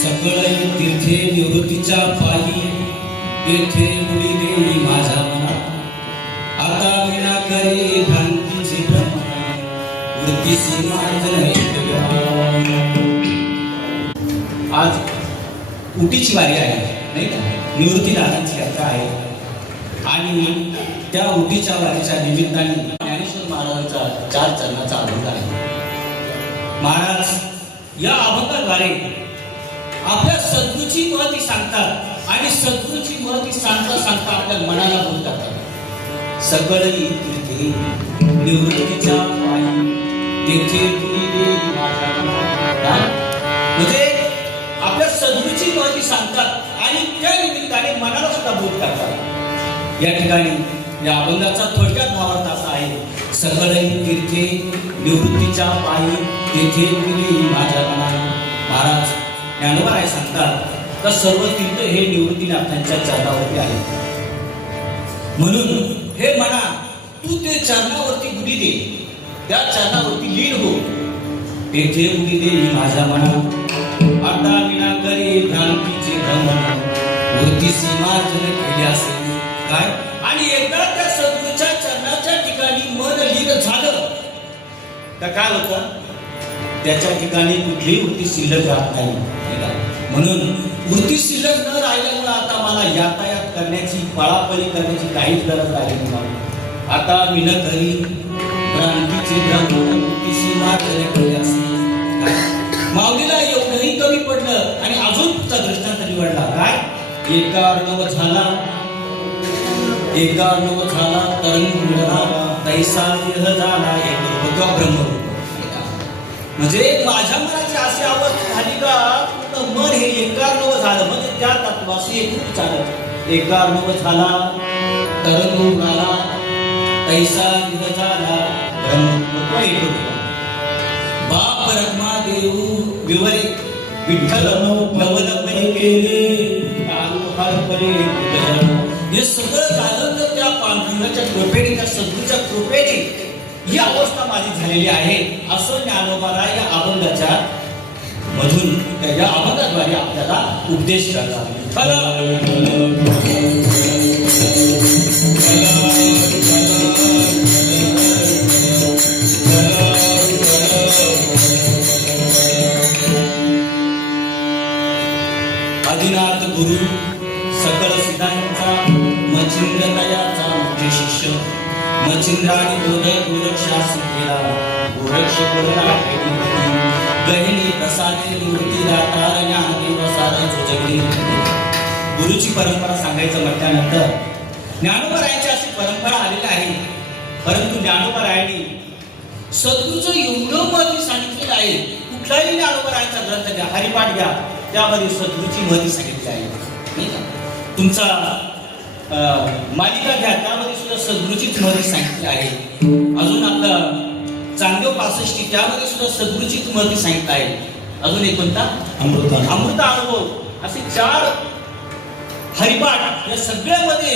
सकळ तीर्थे निवृत्तीच्या पायी तीर्थे मुली देई माझ्या मना आता विना करे भ्रांतीचे ब्रह्म वृत्तीची मार्ग आज उटीची वारी आहे नाही का, निवृत्ती दादांची यात्रा आहे आणि त्या उटीच्या वारीच्या निमित्ताने ज्ञानेश्वर महाराजांचा 4 चरणाचा अभंग आहे. महाराज या अभंगाद्वारे आपल्या सद्गुरूची महती सांगतात आणि सद्गुरूची महती सांगता सांगता आपल्या मनाला बोध करतात. सकळ तीर्थे निवृत्तीच्या पायी तेथे तुरी देई माझ्या मना. म्हणजे आपल्या सद्गुरूची महती सांगतात आणि त्या निमित्ताने मनाला सुद्धा बोध करतात. या ठिकाणी या अभंगाचा थोडक्यात भावार्थ असा आहे, सकळ तीर्थे निवृत्तीच्या पायी तेथे तुरी माझ्या मना. महाराज ज्ञानोबा राय सांगतात तर सर्व तीर्थ हे निवृत्तीनाथांच्या चरणावरती आहे. म्हणून हे मना तू ते चरणावरती बुडी दे, त्या चरणावरती लीन हो. तेथे बुडी दे माझ्या मना आता विना करे भ्रांतीचे भ्रमण वृत्तीची मार्जन केले असेल काय. आणि एकदा त्या सद्गुरूच्या चरणाच्या ठिकाणी मन लीन झालं तर काय होतं, त्याच्या ठिकाणी कुठलीही वृत्ती शिल्लक राहत नाही. म्हणून वृत्ती शिल्लक न राहिल्यामुळे आता मला यातायात करण्याची पळापळी करण्याची काहीच गरज राहिली नाही. आता मी न करी भ्रांतीचे भ्रमण वृत्तीची मार्जन केले असेल. माऊलीला एवढंही कमी पडलं आणि अजून पुढचा दृष्टांत निवडला काय, एका अर्णव झाला तरंग मिळाला तैसा देह झाला एक ब्रह्म. म्हणजे माझ्या मनाची अशी अवस्था झाली का पूर्ण मन हे एकार्णव झालं, म्हणजे त्या तत्वाशी एकरूप झालं. एकार्णव झाला तरंग उडाला तैसा देह झाला ब्रह्म एकरूप. बाप ब्रह्मा देव विवरे विठ्ठल नवलपणे केले हे सगळं झालं तर त्या पांडुरंगाच्या कृपेने, त्या सद्गुरूच्या कृपेने ही अवस्था माझी झालेली आहे असं ज्ञानोबा राय या अभंगाच्या मधून या अभंगाद्वारे आपल्याला उपदेश करतात. आदिनाथ गुरु सकळ सिद्धांचा मच्छिंद्र तयाचा मुख्य शिष्य मच्छिंद्राने गोरक्षास केला गोरक्ष करुणा गहिनी प्रसादे निवृत्ती दाता ज्ञानी प्रसाद जोजगणी. गुरुची परंपरा सांगायचं म्हटल्यानंतर ज्ञानोबा रायांची अशी परंपरा आलेली आहे. परंतु ज्ञानोबा रायांनी सद्गुरूचं एवढं महत्त्व सांगितलेलं आहे. कुठलाही ज्ञानोबा रायांचा ग्रंथ घ्या, हरिपाठ घ्या, त्यामध्ये सद्गुरूची महती सांगितली आहे. तुमचा मालिका घ्या, त्यामध्ये सुद्धा सद्गुरूचीच महती सांगितली आहे. अजून आपलं चांगदेव 65 त्यामध्ये सुद्धा सद्गुरूचीच महती सांगितली आहे. अजून एक कोणता अमृत अनुभव, असे 4 हरिपाठ या सगळ्यामध्ये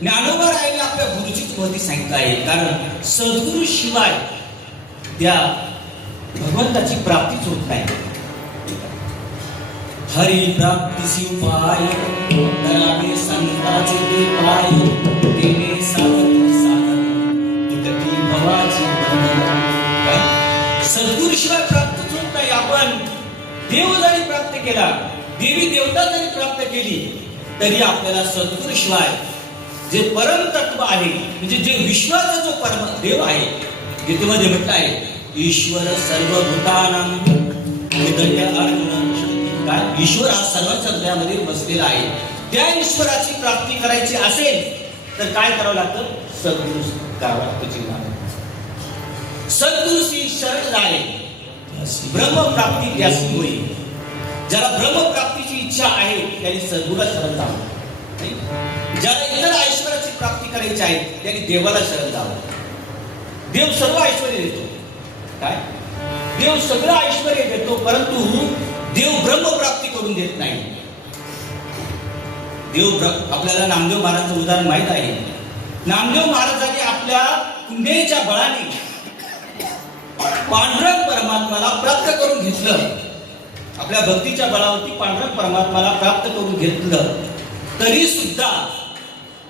ज्ञानोबा रायांनी आपल्या गुरुचीच महती सांगितली आहे. कारण सद्गुरू शिवाय त्या भगवंताची प्राप्तीच होत नाही. हरी प्राप्तीसी उपाय करावे संताचे ते पाय तेने साधन साधन तुटती भवाची बंधन. सद्गुरू शिवाय प्राप्तच होत नाही. आपण देव जरी प्राप्त केला, देवी देवता जरी प्राप्त केली तरी आपल्याला सद्गुरू शिवाय जे परम तत्व आहे, म्हणजे जे विश्वाचा जो परम देव आहे, गीतेमध्ये म्हटलं आहे ईश्वर सर्वभूतानां हृदय अर्जुन. काय ईश्वर हा सर्वांच्या हृदयामध्ये बसलेला आहे. त्या ईश्वराची प्राप्ती करायची असेल तर काय करावं लागतं, सद्गुरू करावं लागतं. सद्गुरूशी शरण जाणे ब्रह्मप्राप्ती त्यास होईल. ज्याला ब्रह्मप्राप्तीची इच्छा आहे त्यांनी सद्गुरूला शरण जावं. ज्याला इतर ऐश्वर्याची प्राप्ती करायची आहे त्यांनी देवाला शरण जावं. देव सर्व ऐश्वर्य देतो. काय देव सगळं ऐश्वर्य देतो, परंतु देव ब्रह्मप्राप्ती करून देत नाही. देव आपल्याला नामदेव महाराजांचं उदाहरण माहित आहे. नामदेव महाराजांनी आपल्या कुंडेच्या बळाने पांडुरंग परमात्म्याला प्राप्त करून घेतलं आपल्या भक्तीच्या बळावरती पांडुरंग परमात्माला प्राप्त करून घेतलं, तरी सुद्धा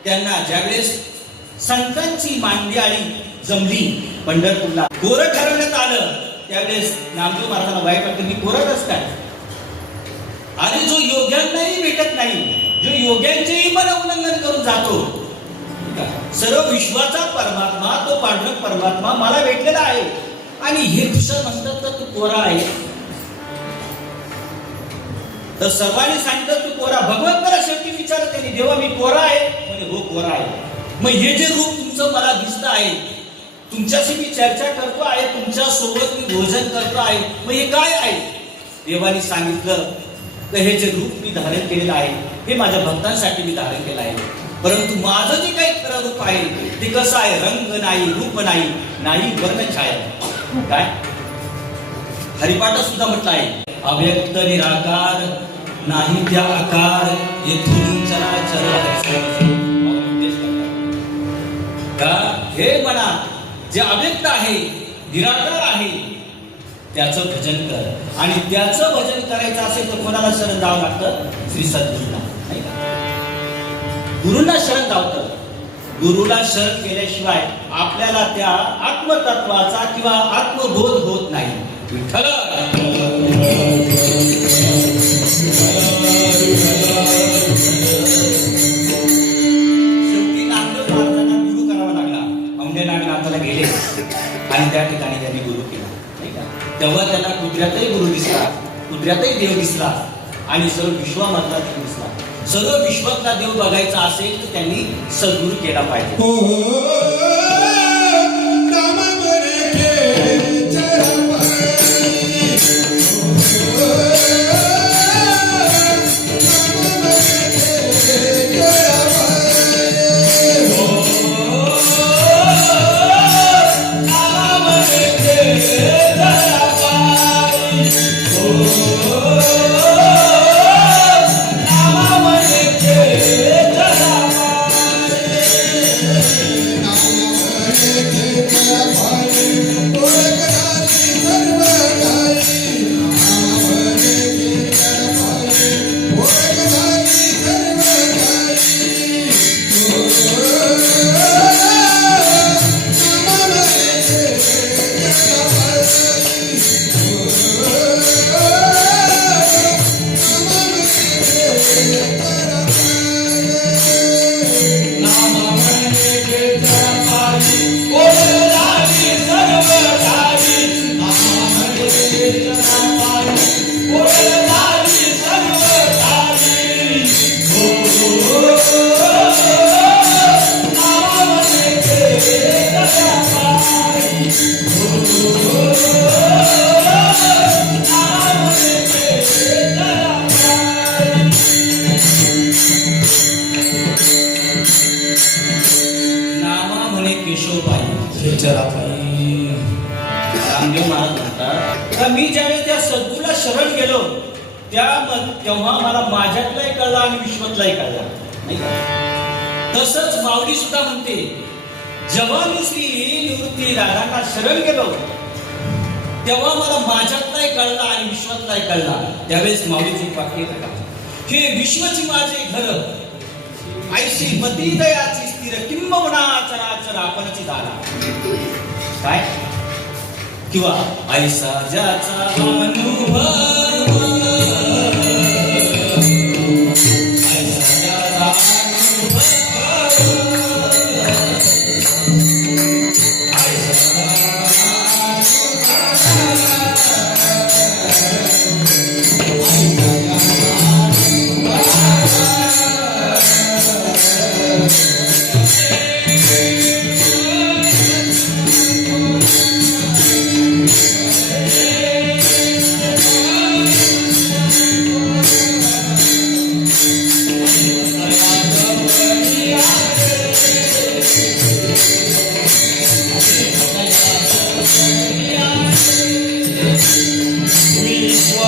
त्यांना ज्यावेळेस संतांची मांदियाळी जमली पंढरपूरला, कोरं ठरवण्यात आलं, त्यावेळेस नामदेव महाराजांना वाईट वाटतं, मी कोरडच काय. आणि जो योग्यांनाही भेटत नाही, जो योग्यांचेही मन उल्लंघन करून जातो, सर्व विश्वाचा परमात्मा तो पांडुरंग परमात्मा मला भेटलेला आहे. आणि हे दुसरं म्हणतात तर तू कोरा आहे. तर सर्वांनी सांगितलं तू कोरा. भगवंताला शेवटी विचारत त्यांनी, देवा मी कोरा आहे, म्हणजे हो कोरा आहे. मग हे जे रूप तुमचं मला दिसत आहे, तुमच्याशी मी चर्चा करतो आहे, तुमच्या सोबत मी भोजन करतो आहे, मग हे काय आहे. देवानी सांगितलं तर हे जे रूप मी धारण केलेलं आहे, हे माझ्या भक्तांसाठी मी धारण केलं आहे. परंतु माझं जे काही खरं रूप आहे ते कसं आहे, रंग नाही, रूप नाही, नाही वर्ण छाया. काय हरिपाठ सुद्धा म्हटलं आहे, अव्यक्त निराकार नाही त्या आकार, येथून चराचर का हे म्हणा, जे अव्यक्त आहे, निराकार आहे, त्याचं भजन कर. आणि त्याचं भजन करायचं असेल तर कोणाला शरण जावं लागतं, श्री सद्गुरूला. नाही का, गुरुला शरण जावतं. गुरुला शरण केल्याशिवाय आपल्याला त्या आत्मतत्वाचा किंवा आत्मबोध होत नाही. विठ्ठल शेवटी नामदेव महाराजांना गुरु करावा लागला. औंढेनागनाथाला गेले आणि त्या ठिकाणी त्यांनी गुरु केला. नाही का, तेव्हा त्यांना कुत्र्यातही गुरु दिसला, कुत्र्यातही देव दिसला आणि सर्व विश्वामधला देव दिसला. सर्व विश्वातला देव बघायचा असेल तर त्यांनी सद्गुरु केला पाहिजे. रामदेव महाराज म्हणतात, मी ज्यावेळेस त्या सद्गुरूला शरण गेलो तेव्हा मला माझ्यातलाही कळला आणि विश्वातलाही कळला. नाही का, तसंच माऊली सुद्धा म्हणते, जेव्हा मी श्री निवृत्ती दादांना शरण गेलो तेव्हा मला माझ्यातलाही कळला आणि विश्वातलाही कळला. त्यावेळेस माऊलीचे वाक्य बघा, हे विश्वची माझे घर, ऐशी मती दयाची स्थिर, किंबहुना चराचर आपणची दाना. काय किंवा ऐसा ज्याचा अनुभव, ऐसा ज्याचा विश्व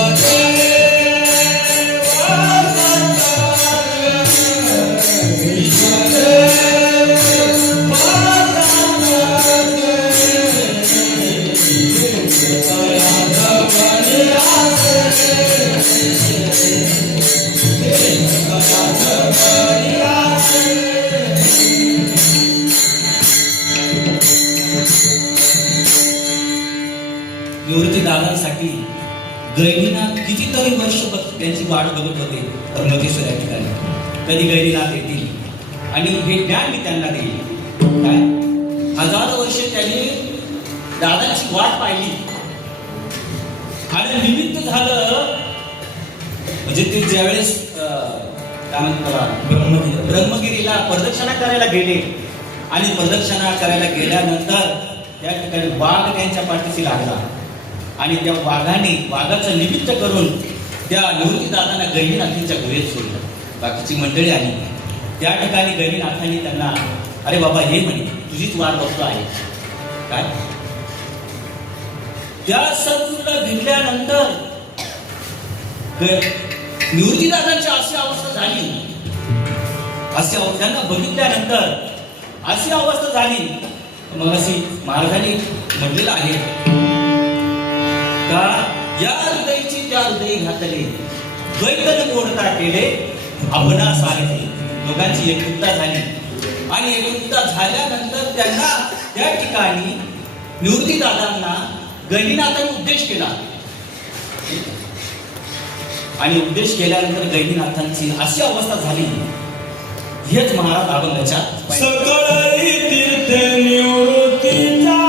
कितीतरी वर्ष त्यांची वाट बघत होते त्र्यंबकेश्वर या ठिकाणी कधी गैरीनाथ येतील आणि हे ज्ञान मी त्यांना देईल. काय हजारो वर्ष त्यांनी दादांची वाट पाहिली आणि निमित्त झालं म्हणजे ते ज्यावेळेस काय म्हणतात ब्रह्मगिरीला प्रदक्षिणा करायला गेले आणि प्रदक्षिणा करायला गेल्यानंतर त्या ठिकाणी वाघ त्यांच्या पाठीशी लागला आणि त्या वाघाचं निमित्त करून त्या निवृत्तीदादांना गैरीनाथांच्या गुहेत सोडलं. बाकीची मंडळी आली त्या ठिकाणी गैरीनाथांनी त्यांना अरे बाबा हे म्हणे तुझीच वाट बघतो आहे. काय त्या सद्गुरूला भेटल्यानंतर निवृत्तीदादांची अशी अवस्था झाली त्यांना बघितल्यानंतर अशी अवस्था झाली. मग अशी महाराजांनी म्हटलेलं आहे का या हृदयची त्या हृदयी घातले द्वैतन मोडता केले आपणा सारे. दोघांची एकरूपता झाली आणि एकरूपता झाल्यानंतर त्यांना त्या ठिकाणी निवृत्तीदादांना गैरीनाथांनी उपदेश केला आणि उपदेश केल्यानंतर गैरीनाथांची अशी अवस्था झाली. हेच महाराज अभंगाच्या सकळई तीर्थ निवृत्तीच्या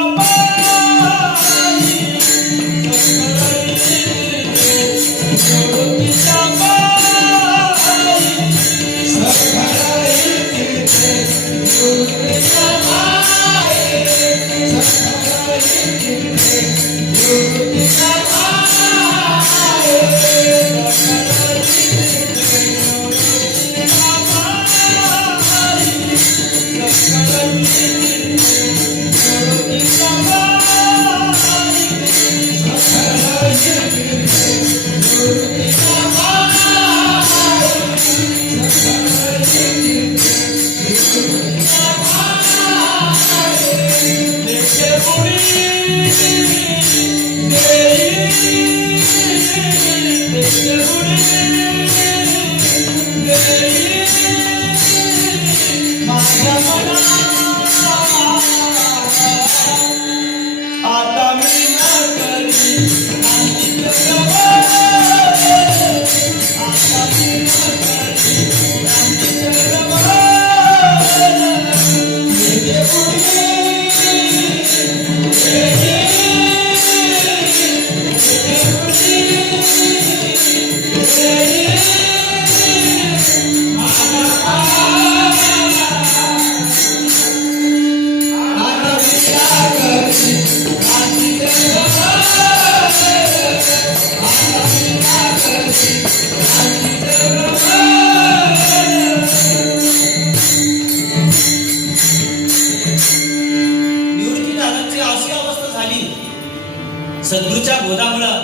सद्गुरूच्या बोधामुळं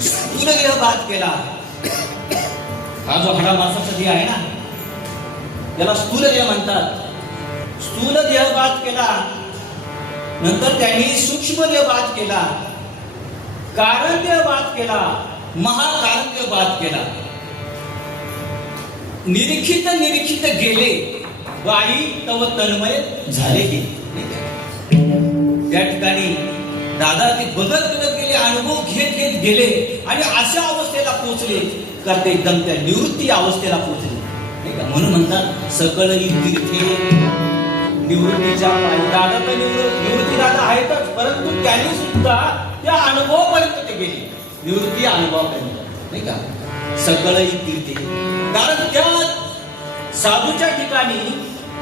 स्थूलदेह बाद केला. हा जो खडा माणसाचा देह आहे ना त्याला स्थूलदेह म्हणतात. स्थूलदेह बाद केला नंतर त्यांनी सूक्ष्मदेह बाद केला, कारणदेह बाद केला, महाकारणदेह बाद केला. निरीक्षित गेले वाई तव तन्मय झाले गेले. त्या ठिकाणी दादा ते बदल गेले, अनुभव घेत गेले आणि अशा अवस्थेला पोहोचले करते एकदम त्या निवृत्ती अवस्थेला पोहोचले नाही का. म्हणून म्हणतात सकळई तीर्थे निवृत्तीच्या पायी. दादा तर निवृत्ती दादा आहेतच परंतु त्यांनी सुद्धा त्या अनुभवापर्यंत ते गेले, निवृत्ती अनुभवापर्यंत नाही का. सकळई तीर्थे कारण त्या साधूच्या ठिकाणी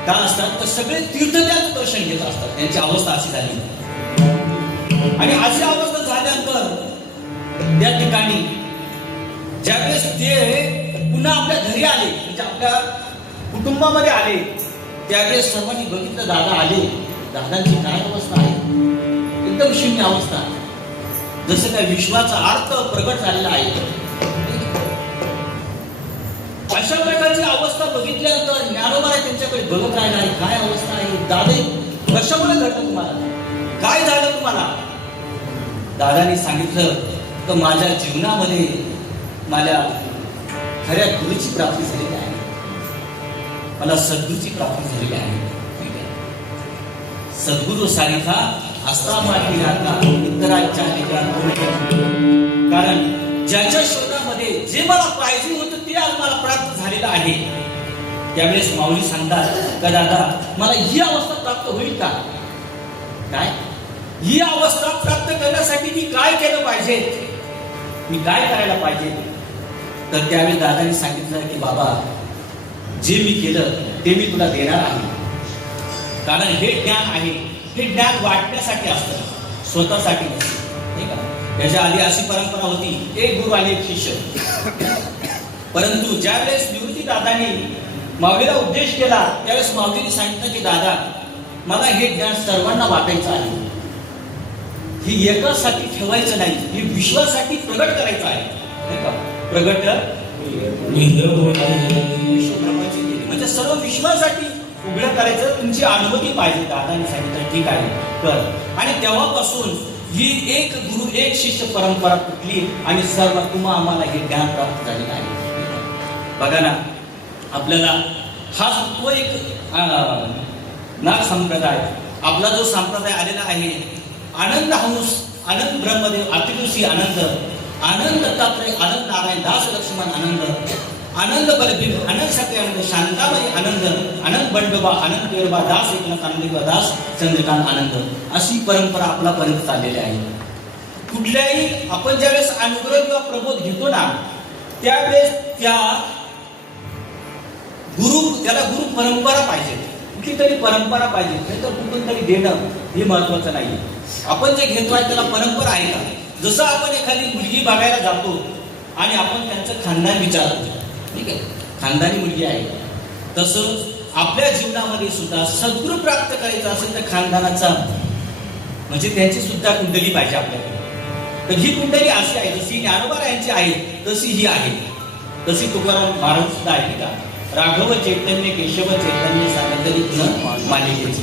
काय असतात तर सगळे तीर्थत्याचं दर्शन घेत असतात. त्यांची अवस्था अशी झाली आणि अशी अवस्था झाल्यानंतर त्या ठिकाणी ज्यावेळेस ते पुन्हा आपल्या घरी आले म्हणजे आपल्या कुटुंबामध्ये आले त्यावेळेस सर्वांनी बघितलं दादा आले. दादांची काय अवस्था आहे, एकदम शून्य अवस्था, जसं काय विश्वाचा अर्थ प्रगट झालेला आहे. अशा प्रकारची अवस्था बघितल्यानंतर ज्ञानोबा त्यांच्याकडे बघत राहिला आहे. काय अवस्था आहे दादा, कशामुळे घडलं तुम्हाला, काय झालं तुम्हाला. दादांनी सांगितलं तर माझ्या जीवनामध्ये माझ्या खऱ्या गुरुची प्राप्ती झालेली आहे, मला सद्गुरूची प्राप्ती झालेली आहे. सद्गुरू सारिखा असा माझी राधा इतरांच्या निगात कोण. कारण ज्याच्या शोधामध्ये जे मला पाहिजे होतं ते आज मला प्राप्त झालेलं आहे. त्यावेळेस माऊली सांगतात का दादा मला ही अवस्था प्राप्त होईल का? काय ही अवस्था प्राप्त करण्यासाठी मी काय केलं पाहिजे, मी काय करायला पाहिजे? तर त्यावेळी दादांनी सांगितलं की बाबा जे मी केलं ते मी तुला देणार आहे. कारण हे ज्ञान आहे, हे ज्ञान वाटण्यासाठी असतं, स्वतःसाठी नसतं, नाही का? त्याच्या आधी अशी परंपरा होती, एक गुरु आणि एक शिष्य. परंतु ज्यावेळेस निवृत्ती दादांनी माऊलीला उपदेश केला त्यावेळेस माऊलीने सांगितलं की दादा मला हे ज्ञान सर्वांना वाटायचं आहे. ही एकासाठी ठेवायचं नाही, ही विश्वासाठी प्रगट करायचं आहे, नाही का? प्रगट विश्वब्रह्माची केली म्हणजे सर्व विश्वासाठी उघडं करायचं. तुमची अनुमती पाहिजे. दादाने सांगितलं ठीक आहे कर. आणि तेव्हापासून ही एक गुरु एक शिष्य परंपरा तुटली आणि सर्व तुम्हा आम्हाला हे ज्ञान प्राप्त झालेलं आहे. बघा ना, आपल्याला हा तो एक नाग संप्रदाय, आपला जो संप्रदाय आलेला आहे, आनंद हंस, आनंद ब्रह्मदेव, अतिदुषी आनंद, आनंद दत्तात्रय, आनंद नारायण दास, लक्ष्मण आनंद, आनंद बलभीम, आनंद सत्यानंद, शांताबाई आनंद, आनंद बंडोबा, आनंद देवबा दास, एकनाथ आनंदीबा दास, चंद्रकांत आनंद, अशी परंपरा आपल्यापर्यंत चाललेली आहे. कुठल्याही आपण ज्यावेळेस अनुग्रह किंवा प्रबोध घेतो ना त्यावेळेस त्याला गुरु परंपरा पाहिजे, कुठली तरी परंपरा पाहिजे, नाही तर कुठून तरी देणं हे महत्वाचं नाही. आपण जे घेतोय त्याला परंपरा आहे का? जसं आपण एखादी मुलगी बघायला जातो आणि आपण त्यांचं खानदान विचारतो, ठीक आहे, खानदानी मुलगी आहे, तसं आपल्या जीवनामध्ये सुद्धा सद्गुरू प्राप्त करायचं असेल तर खानदानाचा म्हणजे त्यांची सुद्धा कुंडली पाहिजे आपल्याकडे. तर ही कुंडली अशी आहे, जशी ज्ञानोबा यांची आहे तशी ही आहे, तशी तुकाराम महाराज सुद्धा आहे का? राघव चैतन्य केशव चैतन्य सांगितली पुन्हा मालिकेची.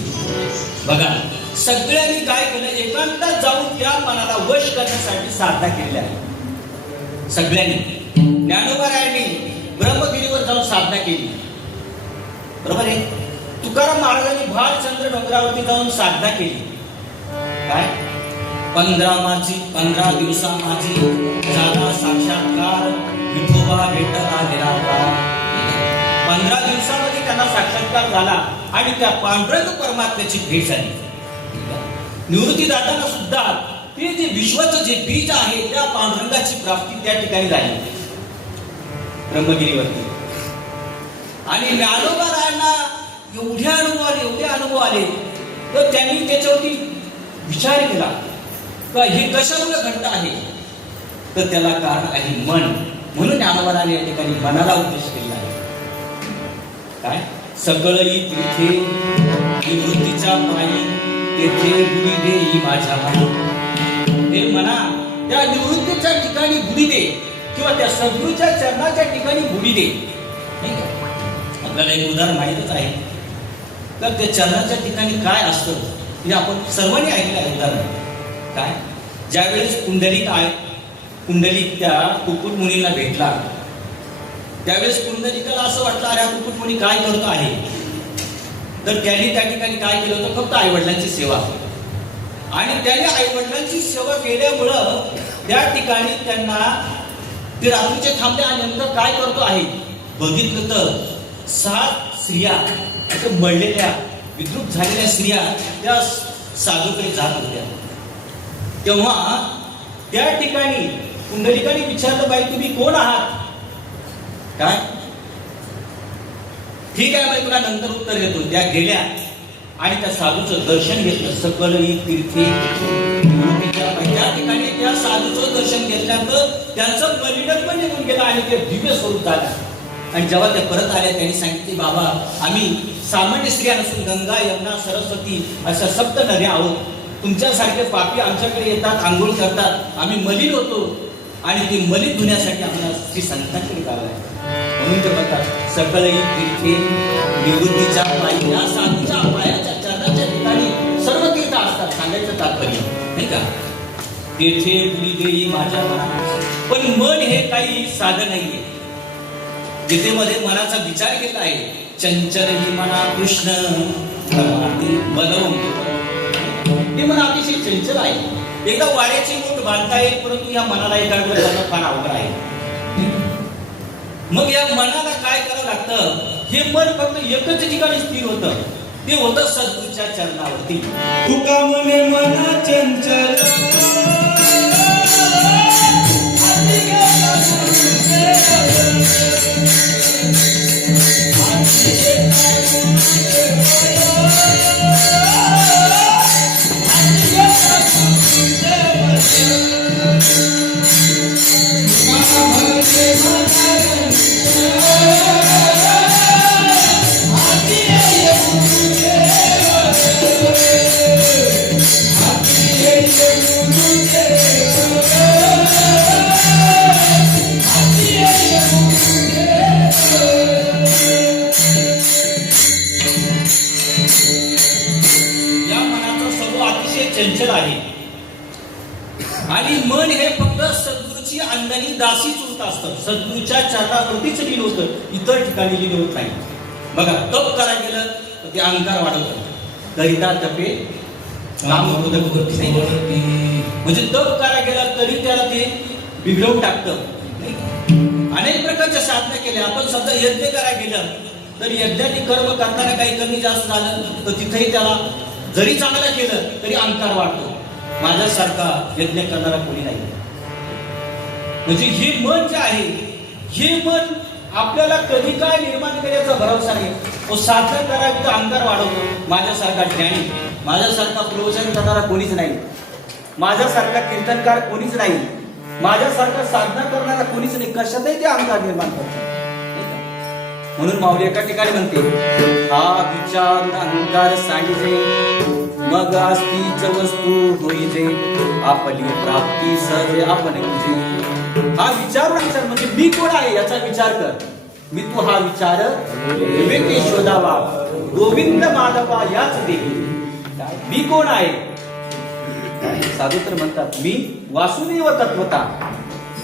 बघा सगळ्यांनी काय केलं, एकांतात जाऊन त्या मनाला वश करण्यासाठी साधना केलेल्या आहे. सगळ्यांनी ज्ञानोबा रायांनी ब्रह्मगिरीवर जाऊन साधना केली, बरोबर आहे. तुकाराम महाराजांनी भालचंद्र डोंगरावरती जाऊन साधना केली. काय 15 दिवसा माझी झाला साक्षात्कार, विठोबा भेटला निराकार. 15 दिवसामध्ये त्यांना साक्षात्कार झाला आणि त्या पांडुरंग परमात्म्याची भेट झाली. निवृत्ती दादांना सुद्धा ते जे विश्वाचं जे बीज आहे त्या पांडुरंगाची प्राप्ती त्या ठिकाणी झाली ब्रह्मगिरीवरती. आणि ज्ञानोबा रायांना एवढे अनुभव आले तर त्यांनी त्याच्यावरती विचार केला का हे कशामुळे घडत आहे. तर त्याला कारण आहे मन. म्हणून ज्ञानोबा राय या ठिकाणी मनाला उद्देश केला आहे. काय सगळी तीर्थे निवृत्तीच्या पायी तेथे गुढी दे माझ्या मना. हे मना त्या निवृत्तीच्या ठिकाणी गुढी दे किंवा त्या सद्गुरूच्या चरणाच्या ठिकाणी गुढी दे. आपल्याला एक उदाहरण माहितच आहे. तर त्या चरणाच्या ठिकाणी काय असतं हे आपण सर्वांनी ऐकलं आहे. उदाहरण काय, ज्यावेळेस कुंडलिक त्या कुक्कुट मुनीला भेटला त्यावेळेस कुंडलिकाला असं वाटलं अरे कुक्कुट मुनी काय करतो आहे. तर त्यांनी त्या ठिकाणी काय केलं होतं, फक्त आईवडिलांची सेवा. आणि त्याने आईवडिलांची सेवा केल्यामुळं त्या ठिकाणी त्यांना ते रात्रीचे थांबले आणि नंतर काय करतो आहे बघितलं तर 7 स्त्रिया अशा मळलेल्या विद्रूप झालेल्या स्त्रिया त्या साधूकडे जात होत्या. तेव्हा त्या ठिकाणी कुंडलिकाने विचारलं बाई तुम्ही कोण आहात. काय ठीक आहे बाई तुला नंतर उत्तर देतो. त्या गेल्या आणि त्या साधूचं दर्शन घेतलं. सकलही तीर्थे त्या ठिकाणी त्या साधूचं दर्शन घेतल्यानंतर त्यांचं मलिनत्व निघून गेलं आणि ते दिव्य स्वरूप झालं. आणि जेव्हा त्या परत आल्या त्यांनी सांगितले बाबा आम्ही सामान्य स्त्रिया नसून गंगा यमुना सरस्वती अशा 7 नद्या आहोत. तुमच्यासारखे पापी आमच्याकडे येतात, आंघोळ करतात, आम्ही मलिन होतो आणि ती मलिन धुण्यासाठी आम्हाला श्री संतांकडे जावं आहे. म्हणून ते म्हणतात सकलही तीर्थे निवृत्तीच्या पायी. या साधूच्या पायाच्या चरणाच्या ठिकाणी सर्व तीर्थ असतात. सांगायचं तात्पर्य नाही का, तेथे गुढी देई माझ्या मना. पण मन हे काही साधन नाहीये. जिथे मध्ये मनाचा विचार केला आहे चंचल ही मना कृष्ण बलवंत हे मन अतिशय चंचल आहे. एकदा वाड्याची मूठ बांधता येईल, परंतु या मनाला एकाग्र करणं फार अवघड आहे. मग या मनाला काय करावं लागतं? हे मन फक्त एकच ठिकाणी स्थिर होतं, ते होतं सद्गुरूच्या चरणावरती. तुका म्हणे मना चंचल चंचल आहे आणि मन हे फक्त सद्गुरूची अंगानी दासी चुरत असतं. सद्गुरूच्या चरणावरतीच लीन होतं, इतर ठिकाणी लीन होत नाही. बघा, तप करायला गेलं तर ते अहंकार वाढवतं. करिता तपे म्हणजे तप करायला गेला तरी त्याला ते बिघडवून टाकतं. अनेक प्रकारच्या साधना केल्या. आपण सध्या यज्ञ करायला गेलं तर यज्ञाची कर्म करताना काही कमी जास्त झालं तर तिथेही त्याला जरी चांगलं केलं तरी अहंकार वाढतो. माझ्यासारखा यज्ञ करणारा कोणी नाही. म्हणजे हे मन जे आहे, हे मन आपल्याला कधी काय निर्माण करायचा भरोसा नाही. तो साधना करावी तर अहंकार वाढवतो. माझ्यासारखा ज्ञानी, माझ्यासारखा प्रवचन करणारा कोणीच नाही, माझ्यासारखा कीर्तनकार कोणीच नाही, माझ्यासारखा साधना करणारा कोणीच नाही. कशातही ते अहंकार निर्माण करतो. म्हणून माऊली एका ठिकाणी म्हणते, हा विचार अहंकार सांगिजे, मग असतीच वस्तू होईजे, आपली प्राप्ती सहजे आपण तुझे. हा विचार म्हणजे मी कोण आहे याचा विचार कर. मी तू हा विचार विवेके शोधावा, गोविंद माधवा याच देही. मी कोण आहे? साधू तर म्हणतात मी वासुदेव तत्वता.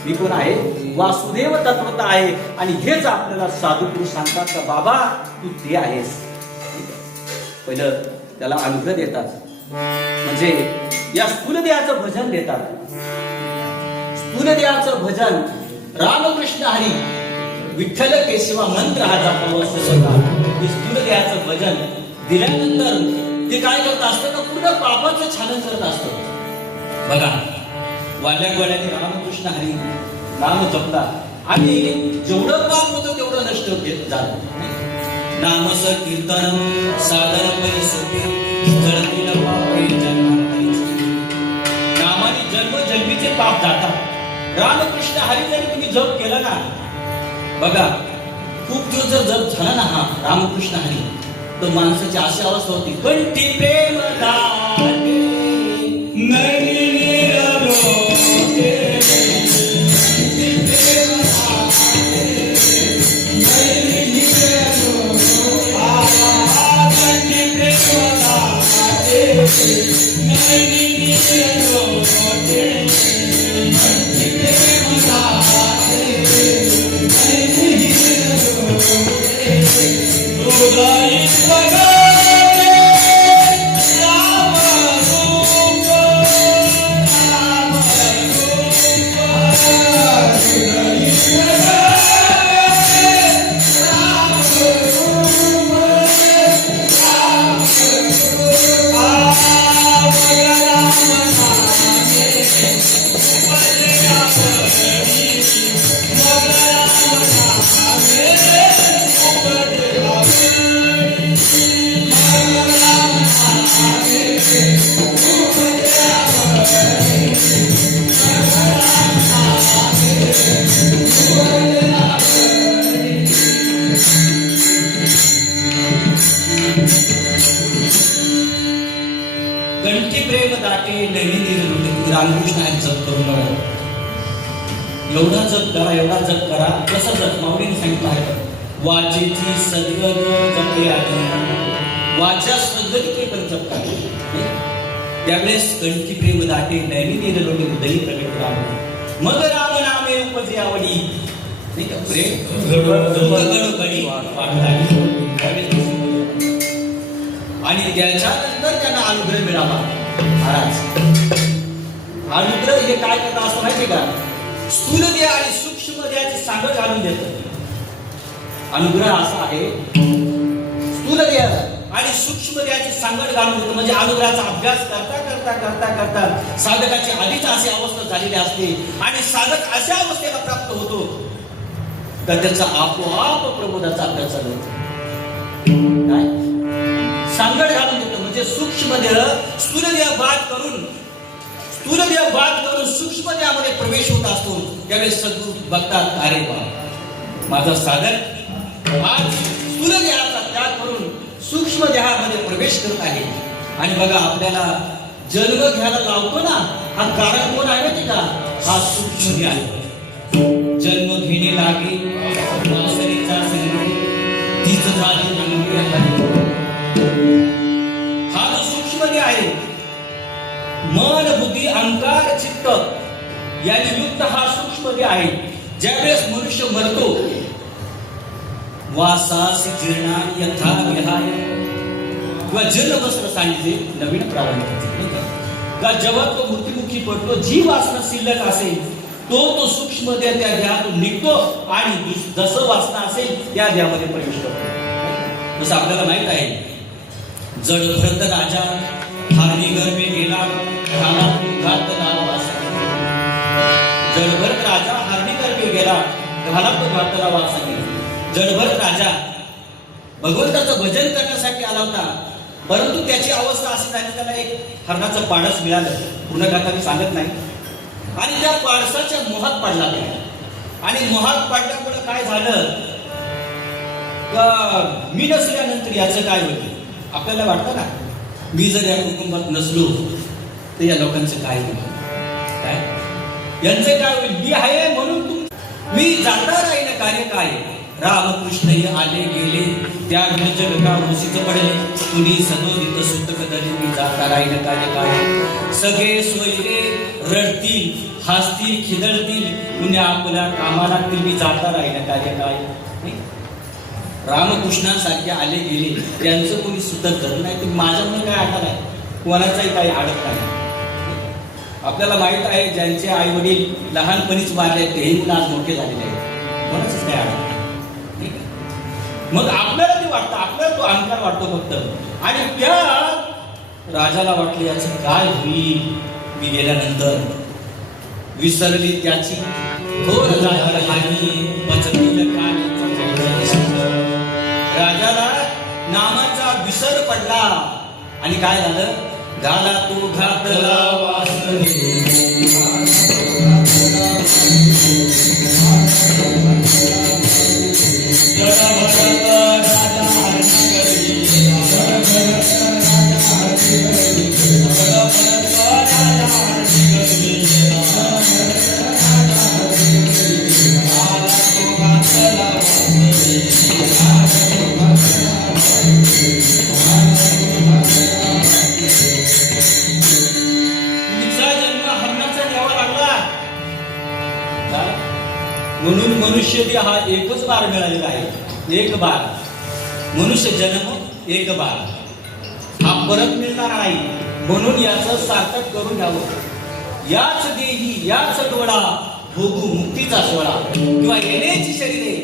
मी कोण आहे? वासुदेव तत्वता आहे. आणि हेच आपल्याला साधू पुरुष सांगतात का बाबा तू ते आहेस. पहिलं त्याला अनुग्रह देतात, म्हणजे या स्थूल देहाचं भजन देतात. स्थूल देहाचं भजन रामकृष्ण हरी विठ्ठल केशवा मंत्र हा जपावा सुसंगा. हे स्थूल देहाचं भजन दिल्यानंतर ते काय करत असतं का पूर्ण पापाचं छानन करत असतं. बघा, वाल्या गोळ्याने रामकृष्ण हरी नाम जपला आणि जेवढं पाप होतं तेवढं नष्ट झालं. नामस कीर्तन साधन परिसोपे जळतील पापे जन्मांतरीचे. नामाने जन्मजन्मीचे पाप जातात. रामकृष्ण हरी जरी तुम्ही जप केला ना, बघा खूप दिवस जर जप झाला ना हा रामकृष्ण हरी, तर माणसाची अशी अवस्था होती, कंठी प्रेम दाटे नैनी निरलोके कंठी प्रेम दाटे नैनी रामकृष्ण हरी जप करून बघा. एवढा जप करा, एवढा जप करा. कसं जप? माऊलीने सांगितलं आहे, वाचेची सद्गत जपे आधी. वाचा सद्गती पण जप करा. त्यावेळेस कंठी प्रेम दाटे नैनी निरलोके हृदयी प्रगट राम. मग राम नामे उपजे आवडी. नाही का? प्रेम गडगडी वाढला. आणि त्याच्यानंतर त्यांना अनुग्रह मिळावा. महाराज अनुग्रह हे काय करतात असं माहितीये का? स्थूल देह आणि सूक्ष्म देहाची सांगड घालून देतं. अनुग्रह असा आहे, स्थूल देह आणि सूक्ष्म देहाची सांगड घालून देतो. म्हणजे अनुग्रहाचा अभ्यास करता करता करता करता साधकाची आधीच अशी अवस्था झालेली असते आणि साधक अशा अवस्थेला प्राप्त होतो तर त्याचा आपोआप प्रबोधाचा अभ्यास चालू होतो. काय सांगड घालून देतो म्हणजे सूक्ष्म देह स्थूल देह बाद करून सूक्ष्म देहामध्ये प्रवेश होत असतो. त्यावेळेस सद्गुरू बघतात, अरे बा माझा साधक आज स्थूल देहाचा त्याग करून सूक्ष्म देहामध्ये प्रवेश करत आहे. आणि बघा आपल्याला जन्म घ्यायला लावतो ना, हा कारण कोण आहे माहिती का? हा सूक्ष्म देह आहे. जन्म घेणे लागे वासनेचा संग, तीच झाली अंगी. हा जो सूक्ष्म देह आहे, मन बुद्धी अहंकार चित्त यांनी युक्त हा सूक्ष्म देह आहे. ज्यावेळेस मनुष्य मरतो, वासास जीर्णा यथा विहाय किंवा जीर्ण वस्त्र सांगितले नवीन प्रावंत, जेव्हा तो मृत्युमुखी पडतो, जी वासना शिल्लक असेल तो सूक्ष्म देह त्या देहातून निघतो आणि जसं वासना असेल त्या देहामध्ये प्रवेश करतो. जसं आपल्याला माहित आहे, जडभरत राजा हार्नी गर्भे गेला, जडभरत राजा हार्नी गर्भे गेला, घाला तो घातला वासाने. जडभरत राजा भगवंताचं भजन करण्यासाठी आला होता, परंतु त्याची अवस्था अशी झाली, त्याला एक हरणाचं पाडस मिळालं. पूर्ण गाथा मी सांगत नाही. आणि त्या पाडसाच्या मोहात पडला त्या. आणि मोहात पडल्यामुळे काय झालं, मी नसल्यानंतर याचं काय होईल? आपल्याला वाटतं ना, मी जर या कुटुंबात नसलो तर या लोकांचं काय होईल? काय यांचं काय होईल? मी आहे म्हणून मी जाता राहील कार्य काय? रामकृष्ण हे आले गेले, त्या जगता मुसीत पडले, कुणी सदोदित सुतक धरले, मी जाता राहील कार्य काय? सगळे सोयरे रडतील, हसतील, खिदळतील, कुणी आपल्या कामाला लागतील, मी जाता राहील कार्य काय? रामकृष्णांसारखे आले गेले, त्यांचं कोणी सुतक धरलं नाही, तर माझ्यामुळे काय अडत आहे? कोणाचाही काही अडत नाही. आपल्याला माहित आहे, ज्यांचे आई वडील लहानपणीच वारले तेही आज मोठे झालेले आहेत, कोणाचंच काय अडत. मग आपल्याला ते वाटतं, आपल्याला तो अहंकार वाटतो फक्त. आणि त्या राजाला वाटलं याचं काय होईल मी गेल्यानंतर? विसरली त्याची घोर हानी, पचतील काय. राजाला नामाचा विसर पडला आणि काय झालं? घाला तो घातला वासने, म्हणून मनुष्य देह हा एकच बार मिळालेला आहे. एक बार मनुष्य जन्म, एक बार हा परत मिळणार नाही. म्हणून याचं सार्थक करून घ्यावं. याच देही याच डोळा भोगू मुक्तीचा सोहळा, किंवा येण्याची शरीरे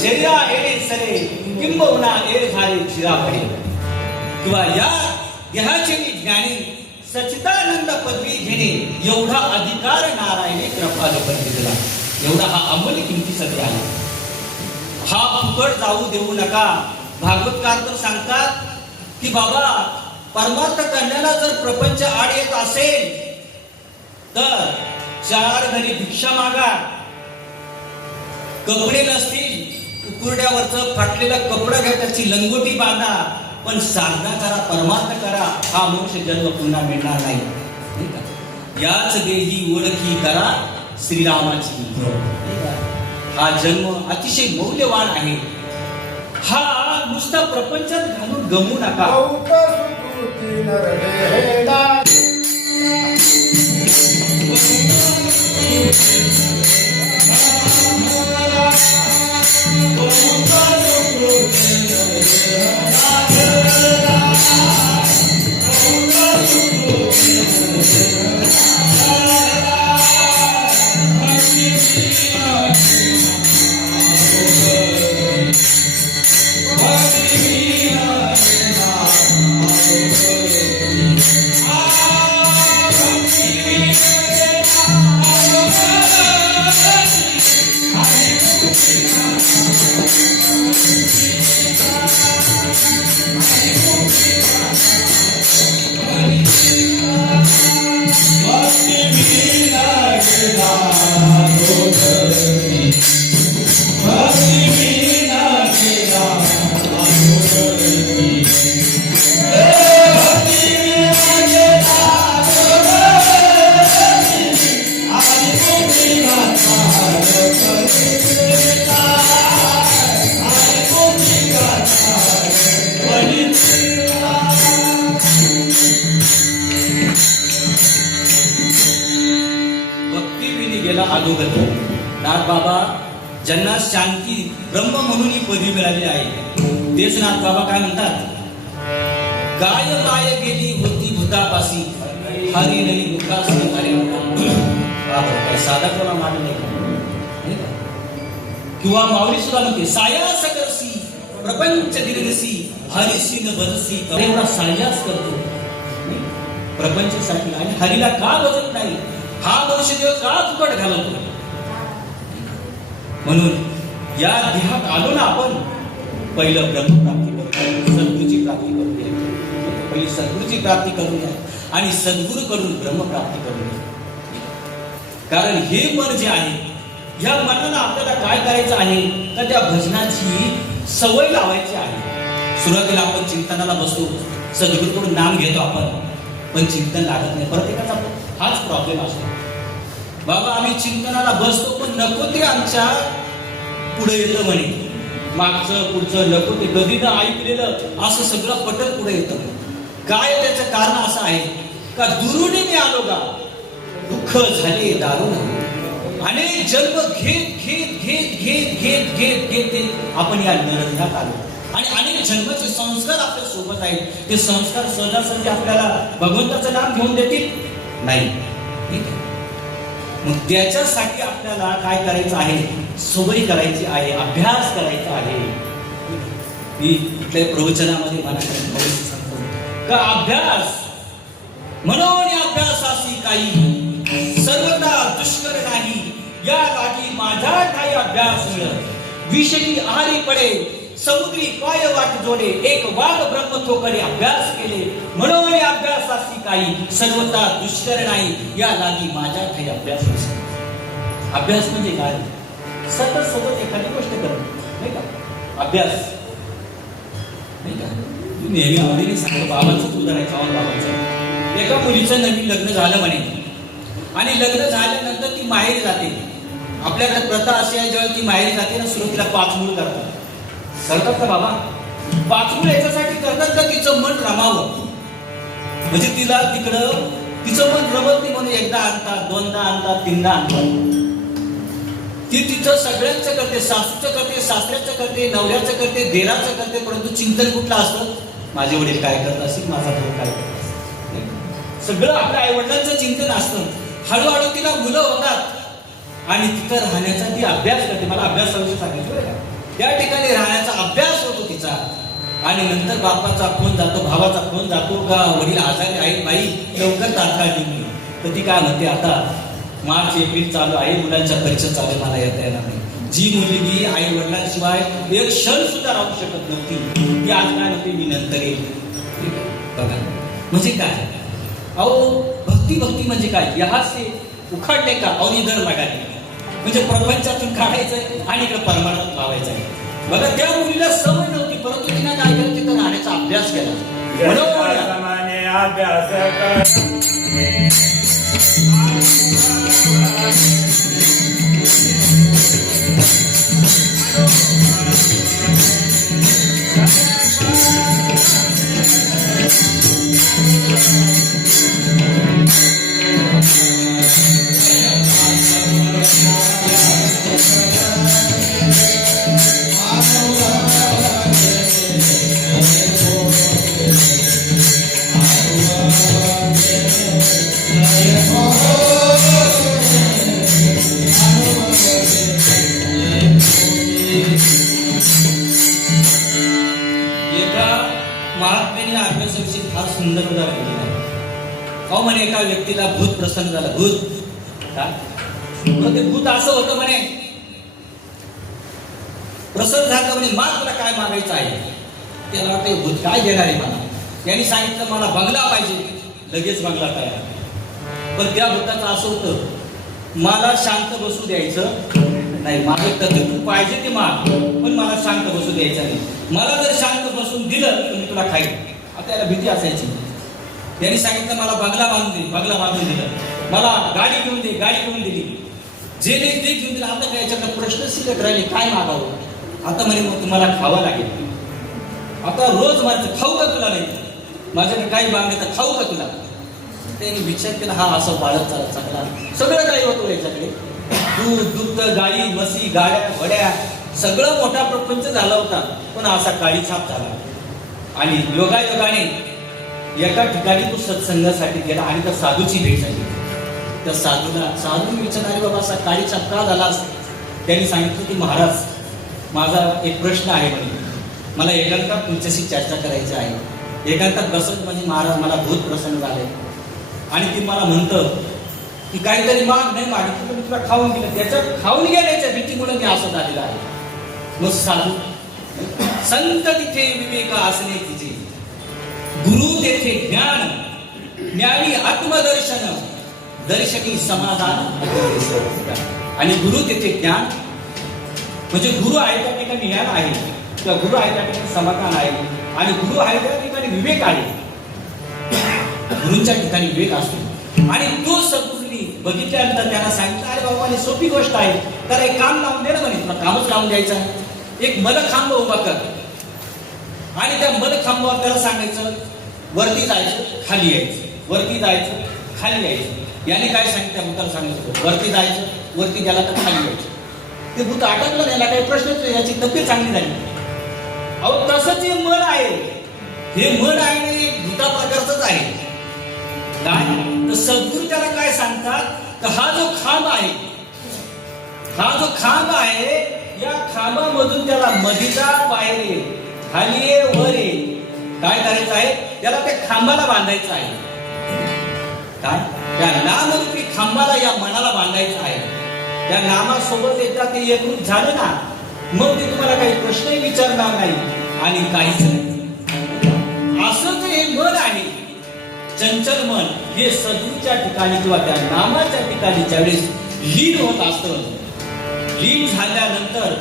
शरीरा येणे सरे, किंबहुना एर झाले शिरा पडे, किंवा या देहाचे ज्ञानी सच्चिदानंद पदवी घेणे, एवढा अधिकार नारायणे कृपालपण दिला. एवढा हा अमूल्य किमतीचा सध्या आहे. हा फुकट जाऊ देऊ नका. भागवतकार तर सांगतात की बाबा, परमार्थ करण्याला जर प्रपंच आड येत असेल तर 4 घरी भिक्षा मागा. कपडे नसतील, कुरड्यावरचं फाटलेलं कपडं घ्या, त्याची लंगोटी बांधा, पण साधना करा, परमार्थ करा. हा मोक्ष जन्म पुन्हा मिळणार नाही. याच देही ओळखी करा श्रीरामाची. हा जन्म अतिशय मौल्यवान आहे. हा नुसता प्रपंचात घालून गमू नका. भक्तीविनी गेला अधोगती. नाथ बाबा ज्यांना शांती ब्रह्म म्हणून ही पदवी मिळाली आहे तेच नाथ बाबा काय म्हणतात, गाय माय गेली होती भूतापासी, हरी नाही मुखासी हरी बाबा. काय साधा कोणा मानलं नाही का? किंवा माऊली सुद्धा म्हणते, सायास करसी प्रपंच दिरसी हरिसी न बरसी. एवढा सायास करतो प्रपंचासाठी आणि हरीला का बजत नाही, हा मनुष्य देव का फुकट घालवतो. म्हणून या देहात आलो ना आपण, पहिलं ब्रह्मप्राप्ती करू, सद्गुरूची प्राप्ती करू द्या. पहिली सद्गुरूची प्राप्ती करू द्या आणि सद्गुरूकडून ब्रह्मप्राप्ती करू द्या. कारण हे मन जे आहे, ह्या मनाला आपल्याला काय करायचं आहे तर त्या भजनाची सवय लावायची आहे. सुरुवातीला आपण चिंतनाला बसतो, सद्गुरूकडून नाम घेतो आपण, पण चिंतन लागत नाही. प्रत्येकाचा हाच प्रॉब्लेम असतो. बाबा आम्ही चिंतनाला बसतो पण नको ते आमच्या पुढे येतं म्हणे, मागचं पुढचं नको ते कधी न ऐकलेलं असं सगळं पटत पुढे येतं. काय त्याचं कारण असं आहे का दुरुने मी आलो का, दुःख झाले दारुण, अनेक जन्म घेत घेत घेत घेत घेत घेत घेत ते आपण या नरकात आलो आणि अनेक जन्माचे संस्कार आपल्या सोबत आहेत. ते संस्कार सहजासहजी आपल्याला भगवंताचं नाम घेऊन देतील नाही. मग त्याच्यासाठी आपल्याला काय करायचं आहे, सवय करायची आहे, अभ्यास करायचा आहे. मी कुठल्या प्रवचनामध्ये मला सांगतो का अभ्यास म्हणून अभ्यासासी काही सर्वता दुष्कर नाही, या लागी माझा काही अभ्यास मिळत. विषयी आहारी पडे समुद्री पाय वाट जोडे, एक वाघ ब्रह्म थोकडे अभ्यास केले. म्हणून अभ्यासासी काही सर्वता दुष्कर नाही, या लागी माझ्या काही अभ्यास नसतो. अभ्यास म्हणजे काय, सतत सतत एखादी गोष्ट करणं नाही का अभ्यास नाही का. नेहमी आवडीने सांगतो, बाबांचं उदाहरण चव्हाण बाबांचं. एका मुलीचं नवीन लग्न झालं म्हणे आणि लग्न झाल्यानंतर ती माहेरी जाते. आपल्याकडे प्रथा अशी आहे, जेव्हा ती माहेरी जाते ना सुरुवातीला 5 मूल करतात का बाबा. 5 मूल याच्यासाठी करतात का तिचं मन रमावं, म्हणजे तिला तिकडं तिचं मन रमत नाही म्हणून एकदा आणतात, दोनदा आणतात, 3दा आणतात. ती तिचं सगळ्यांचं करते, सासूचं करते, सासऱ्याचं करते, नवऱ्याचं करते, देराचं करते, परंतु चिंतन कुठलं असतं, माझे वडील काय करत असतील, माझा भाऊ काय करत असतील, सगळं आपल्या आई वडिलांचं चिंतन असतं. हळूहळू तिला मुलं होतात आणि तिथं राहण्याचा ती अभ्यास करते. मला अभ्यासाविषयी सांगितलं बरं का. त्या ठिकाणी राहण्याचा अभ्यास होतो तिचा आणि नंतर बापाचा फोन जातो, भावाचा फोन जातो का वडील आजारी आहेत बाई, लवकर तात्काळ घेऊन. तर ती काय म्हणते, आता मार्च एप्रिल चालू आहे, मुलांच्या परीक्षा चालू आहे, मला येता येणार नाही. जी मुलगी आई वडिलांशिवाय एक क्षण सुद्धा राहू शकत नव्हती, ती आज काय म्हणते, मी नंतर येईल. बघा म्हणजे काय, अहो भक्ती भक्ती म्हणजे काय, यहाँ से उखाडले का और इधर लगाले, म्हणजे प्रपंचातून काढायचंय आणि इकडे परमानंद लावायचं आहे. बघा त्या मुलीला सवय नव्हती, परंतु तिने काय केलं, तिथं राहण्याचा अभ्यास केला. सुंदर उदाहरण दिलं आहे. अहो म्हणे एका व्यक्तीला भूत प्रसन्न झालं. भूत काय? मग ते भूत असं होतं म्हणे, प्रसन्न झालं म्हणे, माग तुला काय मागायचं आहे? त्याला वाटतं भूत काय देणार आहे मला. त्यांनी सांगितलं मला बंगला पाहिजे. लगेच बंगला तयार. पण त्या भूताचं असं होतं, मला शांत बसू द्यायचं नाही. मागितलं तर तू पाहिजे ते माग, पण मला शांत बसू द्यायचं नाही. मला जर शांत बसून दिलं तर मी तुला खाईन. आता याला भीती असायची. त्यांनी सांगितलं मला बंगला बांधून दे. बंगला बांधून दिलं. मला गाडी घेऊन दे. गाडी घेऊन दिली. जे नाही ते घेऊन दिलं. आता काय याच्याकडे प्रश्न शिल्लक राहिले, काय मागावं. आता म्हणे मग तुम्हाला खावं लागेल. आता रोज माझं खाऊ का तुला? नाही माझ्याकडे काही मागणे तर खाऊ का तुला? त्यांनी विचार केला, हा असं वाढत चालत चांगला सगळं काही होतं याच्याकडे. दूध, दुग्ध, गाई, म्हशी, गाड्या, घोड्या, सगळं मोठा प्रपंच झाला होता. पण असा काळी छाप झाला. आणि योगायोगाने एका ठिकाणी तो सत्संगासाठी गेला आणि त्या साधूची भेट झाली. त्या साधूने विचारणारे बाबा असा काळी छाप का झाला? त्यांनी सांगितलं की महाराज, माझा एक प्रश्न आहे म्हणे, मला एकांतात तुमच्याशी चर्चा करायची आहे. एकांतात बसत म्हणजे महाराज मला भूत प्रसन्न झाले आणि ती मला म्हणतं की काहीतरी माग नाही मागितलं मी तुला खाऊन दिलं. त्याच्या खाऊन गेल्याच्या भीतीमुळे मी असं झालेलं आहे. मग साधू, संत तिथे विवेक असणे तिचे, गुरु तेथे ज्ञान, ज्ञानी आत्मदर्शन, दर्शनी समाधान. आणि गुरु तेथे ज्ञान म्हणजे गुरु आहे त्या ठिकाणी ज्ञान आहे, किंवा गुरु आहे त्या ठिकाणी समाधान आहे, आणि गुरु आहे त्या ठिकाणी विवेक आहे. गुरूंच्या ठिकाणी विवेक असतो. आणि तो सद्गुरूंनी बघितल्यानंतर त्यांना सांगितलं, अरे बाबा सोपी गोष्ट आहे, त्याला एक काम लावून दे ना म्हणे. तुला कामच लावून द्यायचं आहे. एक मलखांब उभा कर आणि त्या मलखांबावर त्याला सांगायचं वरती जायचं खाली यायचं, वरती जायचं खाली यायचं. याने काय सांगितलं भूताला सांगितलं, वरती जायचं, वरती गेला तर खाली यायचं. ते भूत अटकलं नाही, काही प्रश्नच नाही, याची तब्येत चांगली झाली. अहो तसंच हे मन आहे. हे मन आहे ना, एक भूता प्रकारचंच आहे. काय तर सद्गुरू त्याला काय सांगतात, तर हा जो खांब आहे, हा जो खांब आहे, या खांबामधून त्याला मधीचा बाहेर ये, खाली ये, वर ये. काय करायचं आहे त्याला? त्या खांबाला बांधायचं आहे. काय त्या नामरूपी खांबाला या मनाला बांधायचं आहे. त्या नामासोबत एकदा ते एकरूप झालं ना, मग ते तुम्हाला काही प्रश्नही विचारणार नाही आणि काहीच नाही. असं जे हे मन आहे, चंचल मन, हे सद्गुरूच्या ठिकाणी किंवा त्या नामाच्या ठिकाणी ज्यावेळेस लीन होत असतं, लीन झाल्यानंतर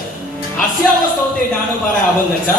अशी अवस्था होते ज्ञानोबारा अभंगाच्या,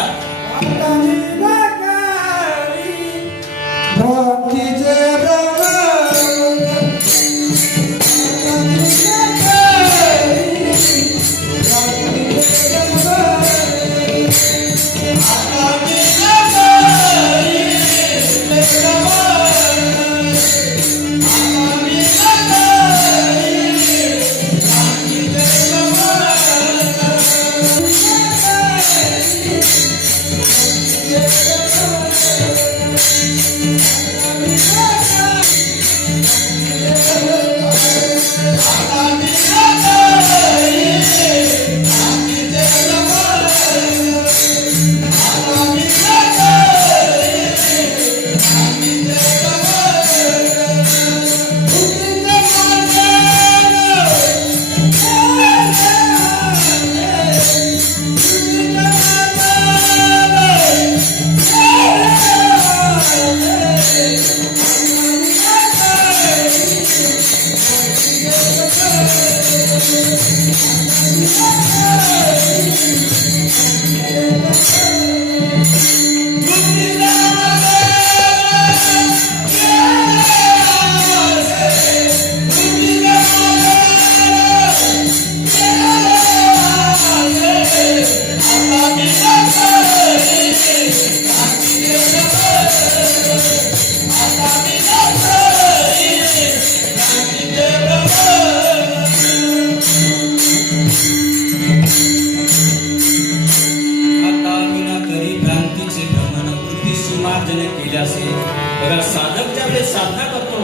बघा साधक ज्यावेळेस साधना करतो,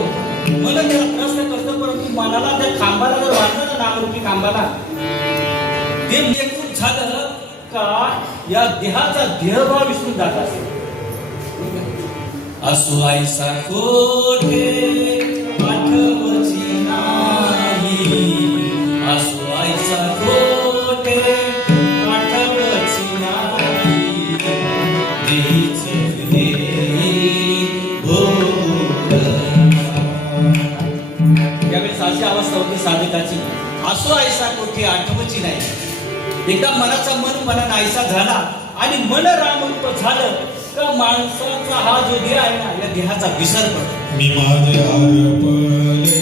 मला त्याला प्रश्न करतो, परंतु मनाला त्या खांबाला जर वाटलं ना, नामरूपी खांबाला, ते एकरूप झालं का या देहाचा देहभाव विसरून जात असेल. असो आईसा कोठे आठवची नाही, असो आईसा कोठे आठवची नाही, देईच देई भोग. यावेळेस अशी अवस्था होती साधकाची, असो आईसा कोठे आठवची नाही. एकदा मनाचा मन नाहीसा झाला आणि मन रामरूप झालं का माणसाचा हा जो देह आहे ना, या देहाचा विसर पडतो. मी माझे हरपले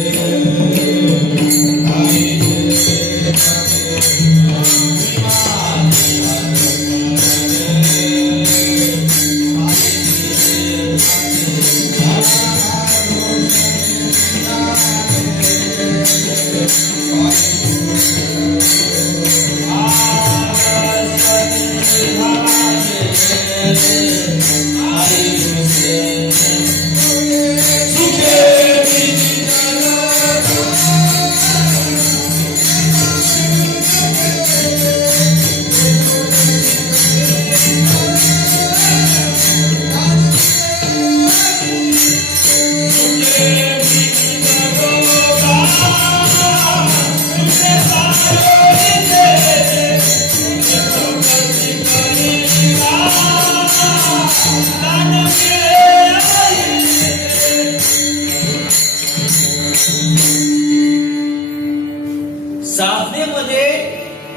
साधनेमध्ये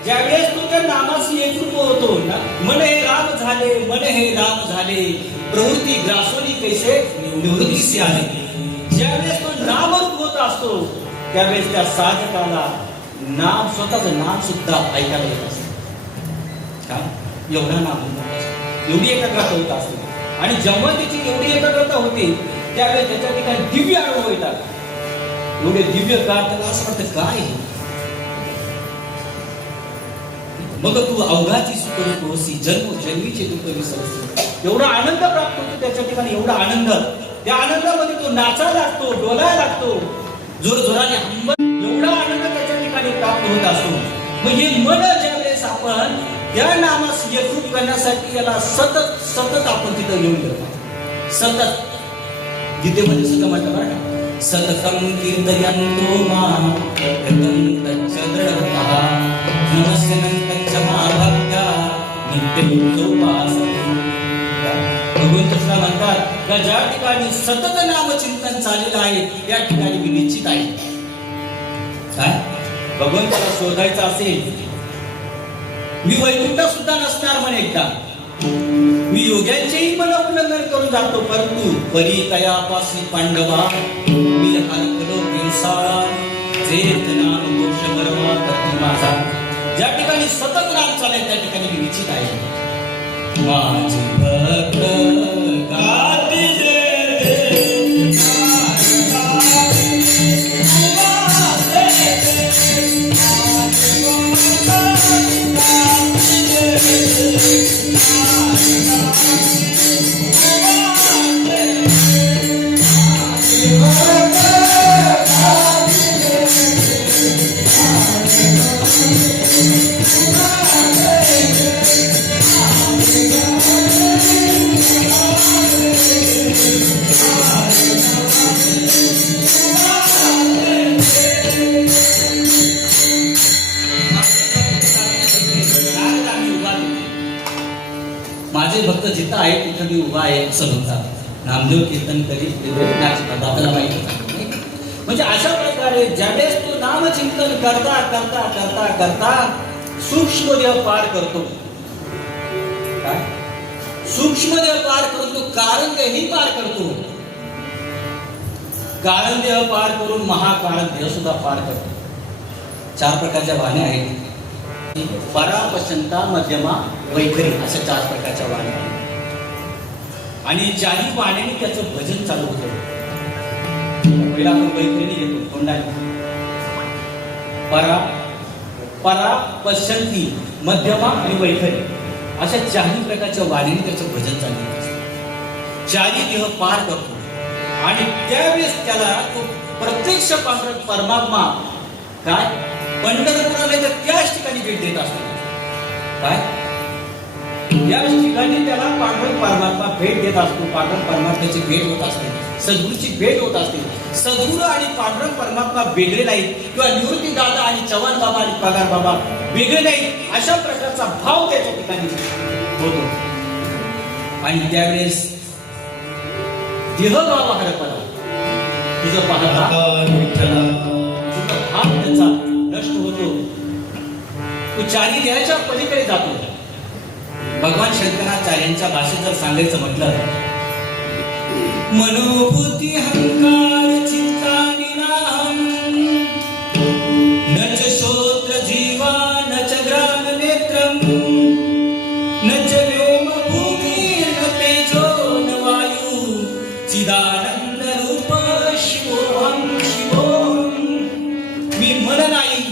ज्यावेळेस तो त्या नामाशी एकरूप होतो ना, मन हे राम झाले, मन हे राम झाले, प्रवृत्ती ग्रासोनी कैसे निवृत्तीसे आले. ज्यावेळेस तो नामरूप होत असतो त्यावेळेस त्या साधकाला नाम, स्वतःचं नाम सुद्धा ऐकायला येत असतं. का एवढा नाम एवढी एकाग्रता होत असते. आणि जेव्हा त्याची एवढी एकाग्रता होते त्यावेळेस त्याच्या ठिकाणी दिव्य अनुभव येतात. एवढे दिव्य का, त्याला असं वाटतं काय मग तू अवघाची सुख होसी, जन्म जन्मीचे दुःख विसरस. एवढा आनंद प्राप्त होतो त्याच्या ठिकाणी, एवढा आनंद. त्या आनंदामध्ये तो नाचायला लागतो, डोलायला लागतो, जोर जोराने हंबत. एवढा आनंद त्याच्या ठिकाणी प्राप्त होत असतो. मग हे मन ज्यावेळेस आपण त्या नामास एकरूप करण्यासाठी याला सतत सतत आपण तिथं येऊन गेलो. सतत गीतेमध्ये सुद्धा म्हटलं बरं का, सततम कीर्तयन्तो मां यतं तच्चदृढः नमस्यन्तं च माभक्त्या नित्यमुक्तोपासते. भगवंत सुद्धा म्हणतात का ज्या ठिकाणी सतत नामचिंतन चाललेलं आहे त्या ठिकाणी मी निश्चित आहे. काय भगवंताला शोधायचं असेल, मी वैकुंठात सुद्धा नसणार म्हणे. एकदा मी योग्यांचेही मन उल्लंघन करून जातो, परंतु परी तयापासी पांडवा मी हरकलो पिंसाळा जेत नाम दोष बरवा करते माझा. ज्या ठिकाणी सतत नाम चालेल त्या ठिकाणी मी निश्चित आहे. माझे भक्त गाती माझे भक्त जिथं आहे तिथं मी उभा आहे असं म्हणतात. नामदेव कीर्तन करीत आपल्याला माहिती आहे. म्हणजे अशा प्रकारे ज्यावेळेस तो नामचिंतन करता करता करता करता सूक्ष्म देह पार करतो. काय सूक्ष्म देह पार करतो, कारण देहही पार करतो. कारण देह पार करून महाकारण देह सुद्धा पार करतो. 4 प्रकारच्या वाण्या आहेत. परा, पशंता, मध्यमा, वैखरी अशा 4 प्रकारच्या वाण्या आहेत. आणि 4ही वाण्याने त्याचं भजन चालू होतं. पहिला आपण वैखरीने घेतो तोंडाने. परा, परा, पश्यंती, मध्यमा आणि वैखरी अशा 4ही प्रकारच्या वाण्याने त्याचं भजन चालू होतं. 4ही देह पार करतो आणि त्यावेळेस त्याला तो प्रत्यक्ष परमात्मा काय पंढरपुराला तर त्याच ठिकाणी भेट देत असतो. काय या ठिकाणी त्याला पांडुरंग परमात्मा भेट देत असतो. पांडुरंग परमात्म्याची भेट होत असते, सद्गुरूची भेट होत असते. सद्गुरू आणि पांडुरंग परमात्मा वेगळे नाहीत किंवा निवृत्ती दादा आणि चव्हाण बाबा आणि पगार बाबा वेगळे नाहीत, अशा प्रकारचा भाव त्याच्या ठिकाणी होतो. आणि त्यावेळेस देहभाव हरपला. तुझं पाहता विठ्ठला तुझा भाव त्याचा नष्ट होतो. तू चारी देहाच्या पलीकडे जातो. भगवान शंकराचार्यांच्या भाषेत जर सांगायचं म्हटलं, मनोबुद्धी अहंकार चिंता निराहम न च श्रोत्र जीवा न च ग्राम नेत्रम न च व्योम भूमी न तेजो न वायू चिदानंद रूप शिवोहम शिवोहम. मी मन नाही,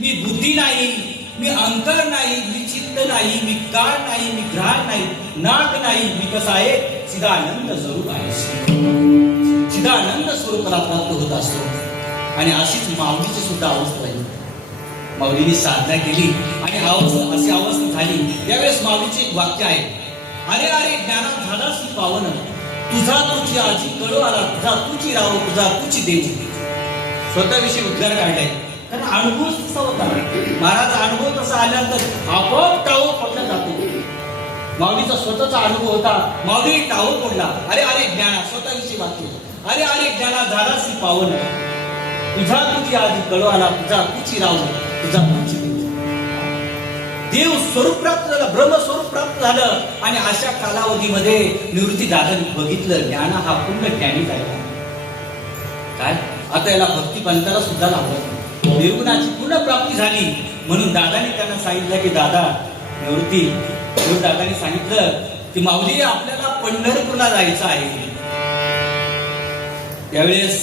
मी बुद्धी नाही, मी अहंकार नाही, मी चित्त नाही, मी काळ नाही, मी घ्राण नाही, नाक नाही, मी कसा आहे चिदानंद स्वरूप आहे. चिदानंद स्वरूपाला प्राप्त होत असतो. आणि अशीच माऊलीची सुद्धा अवस्था राहिली. माऊलीने साधना केली आणि अशी अवस्था झाली. त्यावेळेस माऊलीचे एक वाक्य आहे, अरे अरे ज्ञानात झालास पावन, तुझा तुझी आजी कळू आला, तुझा तुझी राव, तुझा तुझी देव. स्वतःविषयी उद्गार काढलाय, कारण अनुभव तसा होता. महाराज अनुभव तसा आल्यानंतर आपोआप टाळू पडला जातो. माऊलीचा स्वतःचा अनुभव होता. माऊली टाळू पडला. अरे अरे ज्ञाना, स्वतःविषयी वाक्य, अरे अरे ज्ञाना झालास पावन, तुझा तुझी आधी कळू आला, तुझा तुझी राव, तुझा तुझी देव स्वरूप प्राप्त झालं, ब्रह्मस्वरूप प्राप्त झालं. आणि अशा कालावधीमध्ये निवृत्ती दादांनी बघितलं, ज्ञाना हा पूर्ण ज्ञानी झाला. काय आता याला भक्तिपंथाला सुद्धा लागलं, निर्गुणाची पूर्ण प्राप्ती झाली. म्हणून दादाने त्यांना सांगितलं की दादा निवृत्ती दादाने सांगितलं की माऊली आपल्याला पंढरपूरला जायचं आहे. त्यावेळेस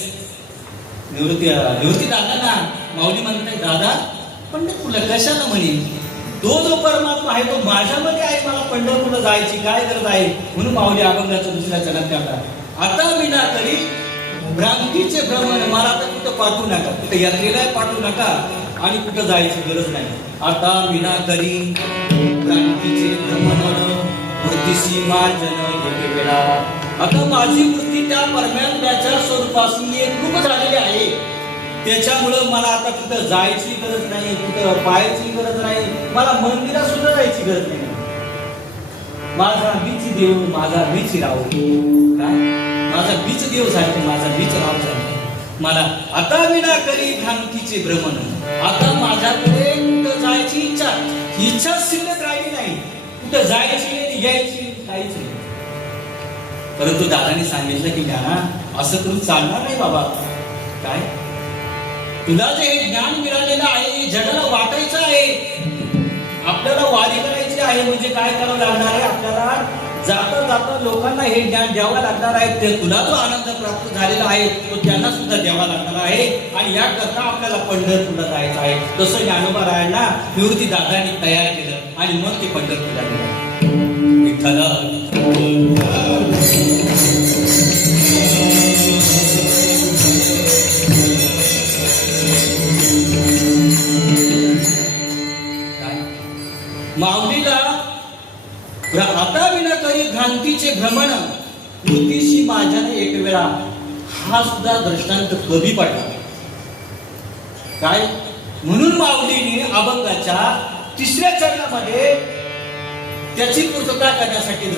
निवृत्ती दादांना माऊली म्हणताय, दादा पंढरपूरला कशाला म्हणेन, तो जो परमात्मा आहे तो माझ्यामध्ये आहे, मला पंढरपूरला जायची काय गरज आहे. म्हणून माऊली अभंगाचं दुसऱ्या चरण करतात, आता विना तरी भ्रांतीचे भ्रमण, मला तर कुठं पाठवू नका, कुठं यात्रेला पाठवू नका आणि कुठं जायची गरज नाही. आता विना करी भ्रांतीचे भ्रमण वृत्तीसी मार्जन एक वेळा. आता माझी वृत्ती त्या परमात्म्याच्या स्वरूपाशी एकरूप झालेली आहे. त्याच्यामुळं मला आता कुठं जायची गरज नाही, कुठं पाहायची गरज नाही, मला मंदिरात सुद्धा जायची गरज नाही. माझा बीच देव, माझा बीच राव, काय माझा बीच देव झाले, माझा बीच राव झाले. मला आता विना करी भ्रांतीचे भ्रमण. आता माझ्याकडे कुठं जायची इच्छा शिल्लक राहिली नाही, कुठं जायची नाही, यायची काहीच नाही. परंतु दादाने सांगितलं की ज्ञाना असं करून चालणार नाही बाबा. काय तुला जे हे ज्ञान मिळालेलं आहे, हे जगाला वाटायचं आहे, आपल्याला वारी करायची आहे. म्हणजे काय करावं लागणार आहे, आपल्याला जाता जाता लोकांना हे ज्ञान द्यावं लागणार आहे. ते तुला जो आनंद प्राप्त झालेला आहे तो त्यांना सुद्धा द्यावा लागणार आहे. आणि याकरता आपल्याला पंढरपूरला जायचं आहे. तसं ज्ञानोबा रायांना निवृत्ती दादांनी तयार केलं आणि मग ते पंढरपूरला गेले. विठ्ठला माऊलीला आता विना करी भ्रांतीचे भ्रमण वृत्तीशी माझ्याने एक वेळा, हा सुद्धा दृष्टांत कमी पडला. काय म्हणून माऊलीने अभंगाच्या तिसऱ्या चरणामध्ये त्याची पूर्तता करण्यासाठी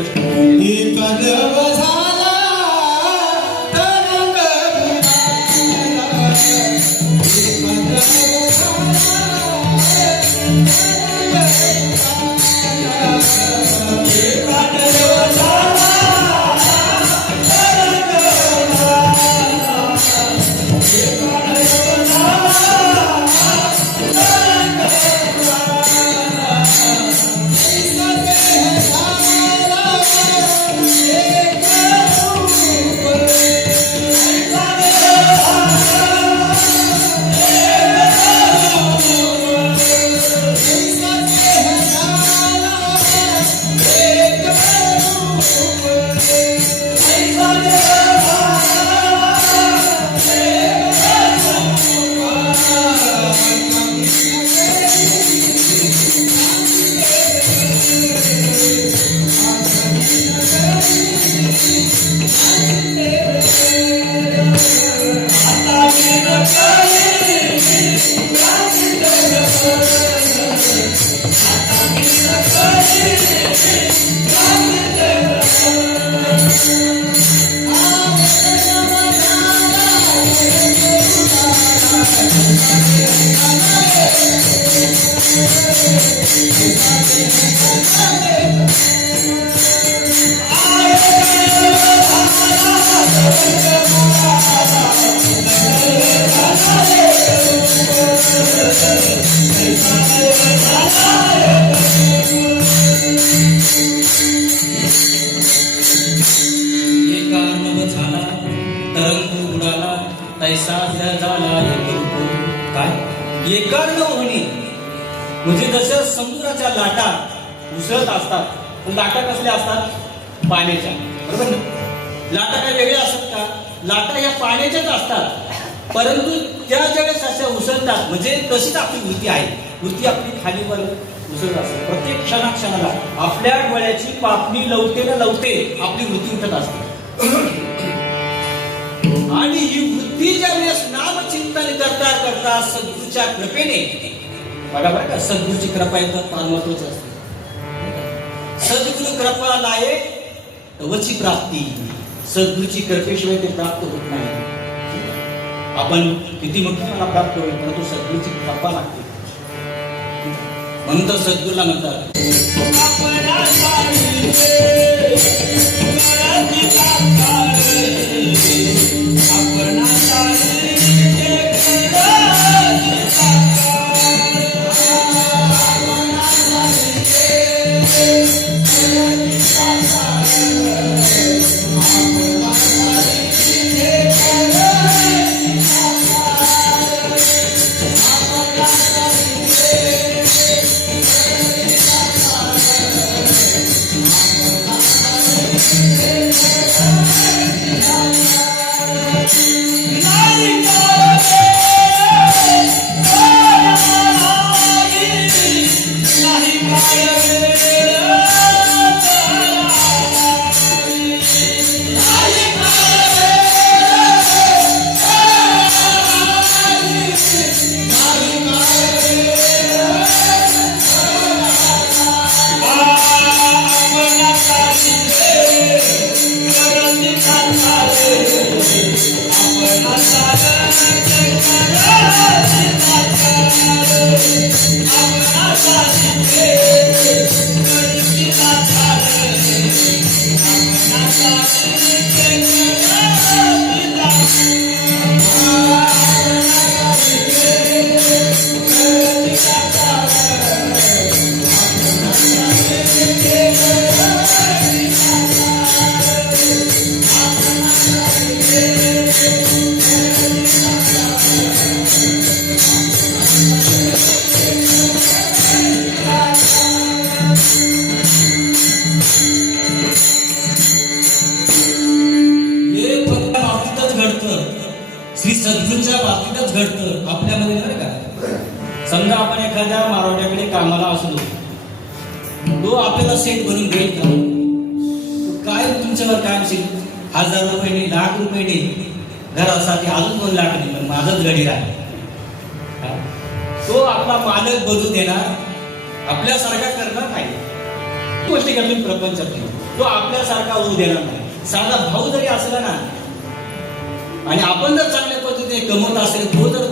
एका नव झाला तरंग उडाला तैसा झाला एक रूप. काय एकार्न होणे म्हणजे जसं समुद्राच्या लाटा उसळत असतात. पण लाटा कसल्या असतात? पाण्याच्या. बरोबर ना? लाटा काय वेगळ्या असतात का? लाटा या पाण्याच्याच असतात. परंतु त्या ज्यावेळेस अशा उसळतात म्हणजे तशीच आपली वृत्ती आहे. वृत्ती आपली खालीवर उसळत असते. प्रत्येक क्षणाक्षणाला आपल्या डोळ्याची पापणी लवते ना लवते आपली वृत्ती उठत असते. आणि ही वृत्ती ज्यावेळेस नामचिंतन करता करता सद्गुरूच्या कृपेने, बघा बरं का, सद्गुरूची कृपा येतं फार महत्वाचं असते. सद्गुरु कृपा लाये तवची प्राप्ती. सद्गुरूची कृपेशिवाय ते प्राप्त होत नाही. आपण किती मोठी मला प्राप्त होईल परंतु सद्गुरूची कृपा लागते. म्हणून तर सद्गुरूला म्हणतात श्री सद्गुरूच्या बाबतीतच घडतं आपल्यामध्ये, बरं का. समजा आपण एखाद्या मारवाड्याकडे कामाला असलो, तो आपल्याला सेट बनवून देईल का? काय तुमच्यावर काय असेल? 1000 रुपये नाही, 1,00,000 रुपये नाही, घरासाठी अजून 2 लाख नाही, पण माझाच गडी राहील. तो आपला मालक बनवून देणार, आपल्यासारखा करणार नाही. गोष्टी करतील प्रपंचातली, तो आपल्यासारखा होऊ देणार नाही. साधा भाऊ जरी असला ना आणि आपण जर चांगल्या पद्धतीने कमवत असेल, तो जर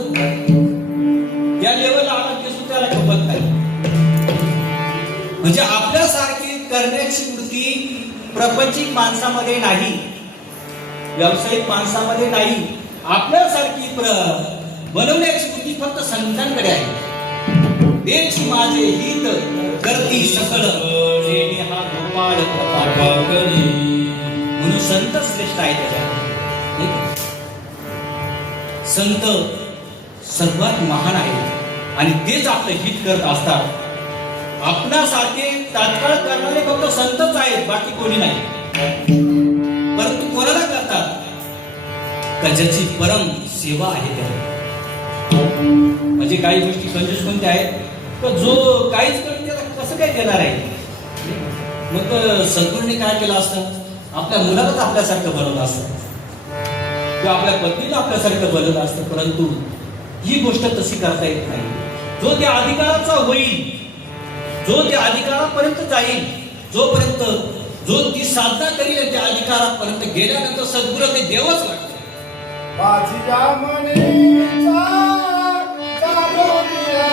या लेवलला आला की सुद्धा त्याला खपत नाही. म्हणजे आपल्यासारखी करण्याची वृत्ती प्रापंचिक माणसामध्ये नाही, व्यावसायिक माणसामध्ये नाही. आपल्यासारखी बनवण्याची वृत्ती फक्त संतांकडे आहे. देश माझे हित करती सकळ हा गोपाळ म्हणून संत श्रेष्ठ आहे. त्याच्या संत सर्वात महान आहेत आणि तेच आपलं हित करत असतात. आपणासारखे तात्काळ करणारे फक्त संतच आहेत, बाकी कोणी नाही. परंतु कोणाला करतात? ज्याची परम सेवा आहे त्याला. म्हणजे काही गोष्टी कंजूस कोणत्या आहेत तर जो काहीच करत त्याला कसं काय देणार आहे? मग सद्गुरूने काय केलं असतं? आपल्या मुलालाच आपल्यासारखं बनवलं असतं किंवा आपल्या पत्नीला आपल्यासारखं बनवलं असतं. परंतु ही गोष्ट तशी करता येत नाही. जो त्या अधिकाराचा होईल जो त्या अधिकारापर्यंत जाईल, जोपर्यंत जो ती साधना करील त्या अधिकारापर्यंत गेल्यानंतर सद्गुरू ते देवच वाटते. माझ्या मनीचा चालोनिया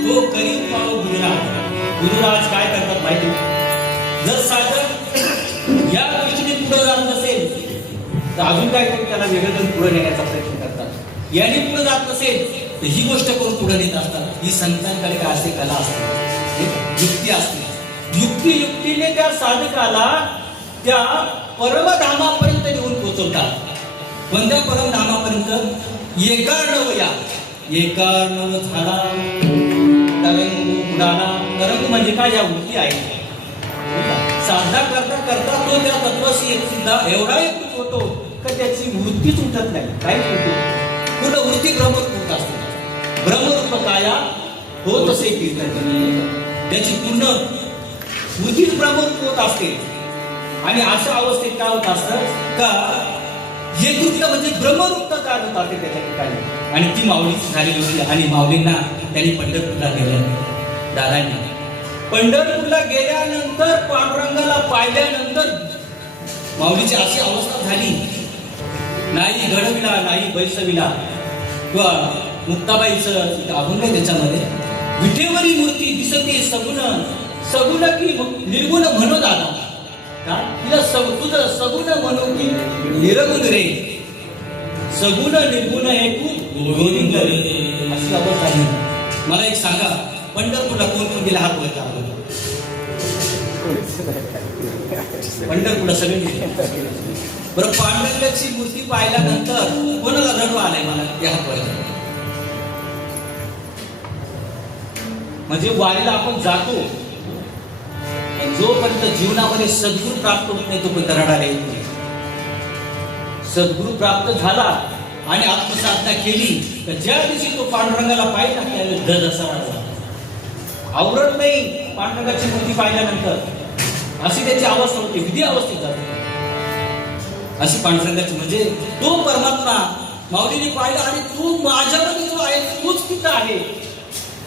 तो करीत पाव गुरुराज काय करतात माहिती? जर साधक या दृष्टीने पुढे जात नसेल तर अजून काहीतरी त्याला वेगळं करून पुढे नेण्याचा प्रयत्न करतात. याने पुढे जात नसेल तर ही गोष्ट करून पुढे नेत असतात. ही संतांकडे काय असते? कला असते, युक्ती असते. युक्तीने त्या साधकाला त्या परमधामापर्यंत नेऊन पोहोचवतात. कोणत्या परमधामापर्यंत? एकार्णव झाला तरंग उडाला. तरंग म्हणजे काय? या वृत्ती आहे. साधना करता करता तो त्या तत्वाशी एवढा एकरूप होतो का त्याची वृत्तीच उठत नाही. काय होतो? पूर्ण वृत्ती ब्रह्मरूप असते. ब्रह्मरूप काया हो तसे कीर्तन, त्याची पूर्ण वृत्तीच ब्रह्मरूप होत असते. आणि अशा अवस्थेत काय होत असतं का हे कृत्य म्हणजे ब्रह्मरूप काय होत असते त्याच्या ठिकाणी. आणि ती माऊलीची झालेली होती. आणि माऊलींना त्यांनी पंढरपूरला गेल्या. दादांनी पंढरपूरला गेल्यानंतर पांडुरंगाला पाहिल्यानंतर माऊलीची अशी अवस्था झाली, नाही घडविला नाही बैसविला. किंवा मुक्ताबाईचं अभंग आहे त्याच्यामध्ये, विठेवरी मूर्ती दिसते सगुण सगुण की निर्गुण म्हणून आला का तिला तुझं सगुण म्हणू की निरगुण रे, सगुण निर्गुण हे तू गोविंद रे. अशी अवस्था आहे. मला एक सांगा, पंढरपूरला कोण कोण गेला? हात वर करा. पंढरपूरला सगळे गेले. बरं, पांडुरंगाची मूर्ती पाहिल्यानंतर कोणाला रडू आलाय? मला या हात वर करा. म्हणजे वारीला आपण जातो, जोपर्यंत जीवनामध्ये सद्गुरू प्राप्त होत नाही तोपर्यंत रडायला येत नाही. सद्गुरू प्राप्त झाला आणि आत्मसाधना केली तर ज्या दिवशी तो पांडुरंगाला पाहिला त्यावेळेस धड असा वाटला. आवरत नाही पांडुरंगाची मूर्ती पाहिल्यानंतर, अशी त्याची अवस्था होती. विधी अवस्थेत जाते अशी पांडुरंगाची. म्हणजे तो परमात्मा माऊलीने पाहिला आणि तू माझ्यामध्ये जो आहे तूच तिथं आहे.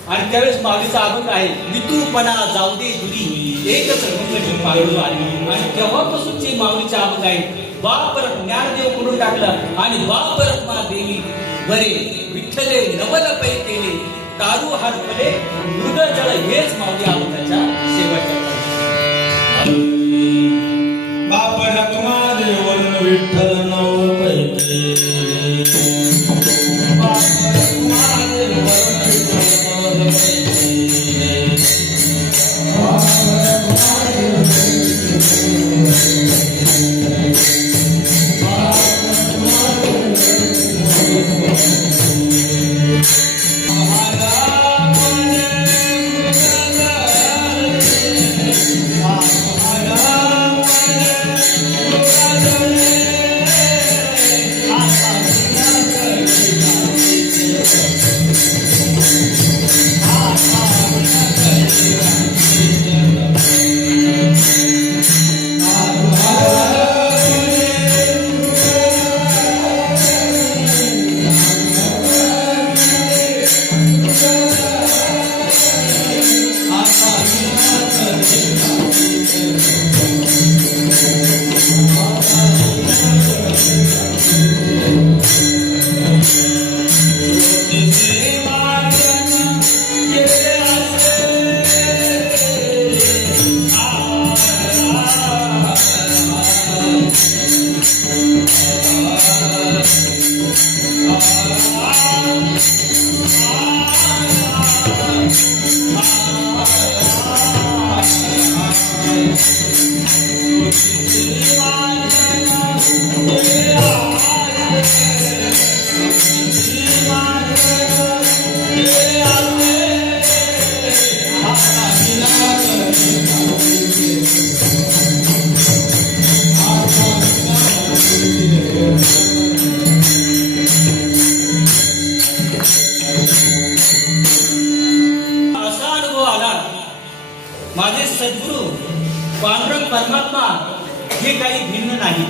आणि त्यावेळेस माऊलीचा अभंग आहे, वितूपणा जाऊ दे दुरी एकच रंग पाळू आली. आणि तेव्हापासूनची माऊलीचा अभंग आहे, बापरत ज्ञानदेव करून टाकलं आणि बापरत मा देवी बरे विठ्ठले नवल पै केले तारू हात पले मृग जळ. हेच माऊली अभंगाच्या शेवटच्या. बापरत मा देव विठ्ठल नवल पै केले, बापरत मा देव विठ्ठल नवल पै केले, बापरत मा देव असा अनुभव आला माझे सद्गुरू पांडुरंग परमात्मा हे काही भिन्न नाही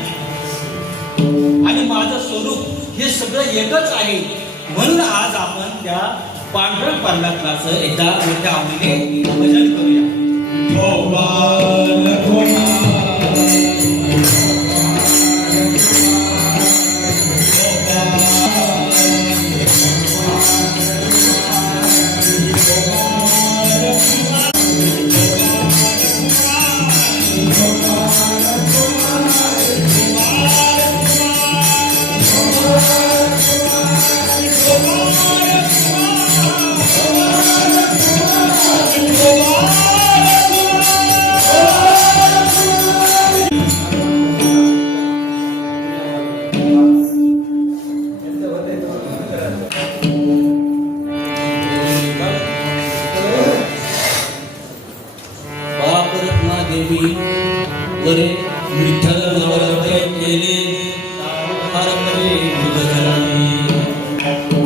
आणि माझं स्वरूप हे सगळं एकच आहे. म्हणून आज आपण त्या पांडुरंग परमात्म्याचं एकदा मोठ्या आवडीने भजन करूया. देवी वरे विठ्ठल नवरते केले हरपले मृगजळाने.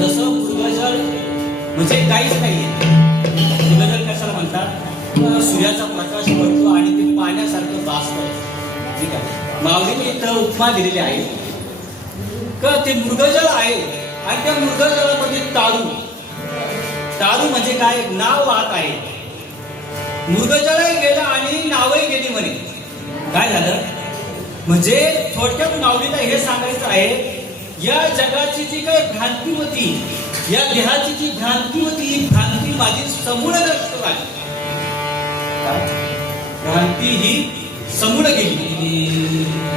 जसं मृगजळ म्हणजे काहीच नाहीये. मृगजळ कशाला म्हणतात? सूर्याचा प्रकाश पडतो आणि ते पाण्यासारखं भासतं. ठीक आहे, माऊलीने इथं उपमा दिलेली आहे का ते मृगजळ आहे आणि त्या मृगजळामध्ये तारू म्हणजे काय? नाव वाहत आहे. मृगजळही गेलं आणि नावही गेली म्हणे. काय झालं म्हणजे थोडक्यात माऊलीला हे सांगायचं आहे, या जगाची जी काही भ्रांती होती, या देहाची जी भ्रांती होती, ही भ्रांती माझी समूळ नष्ट झाली. भ्रांती ही समूळ गेली,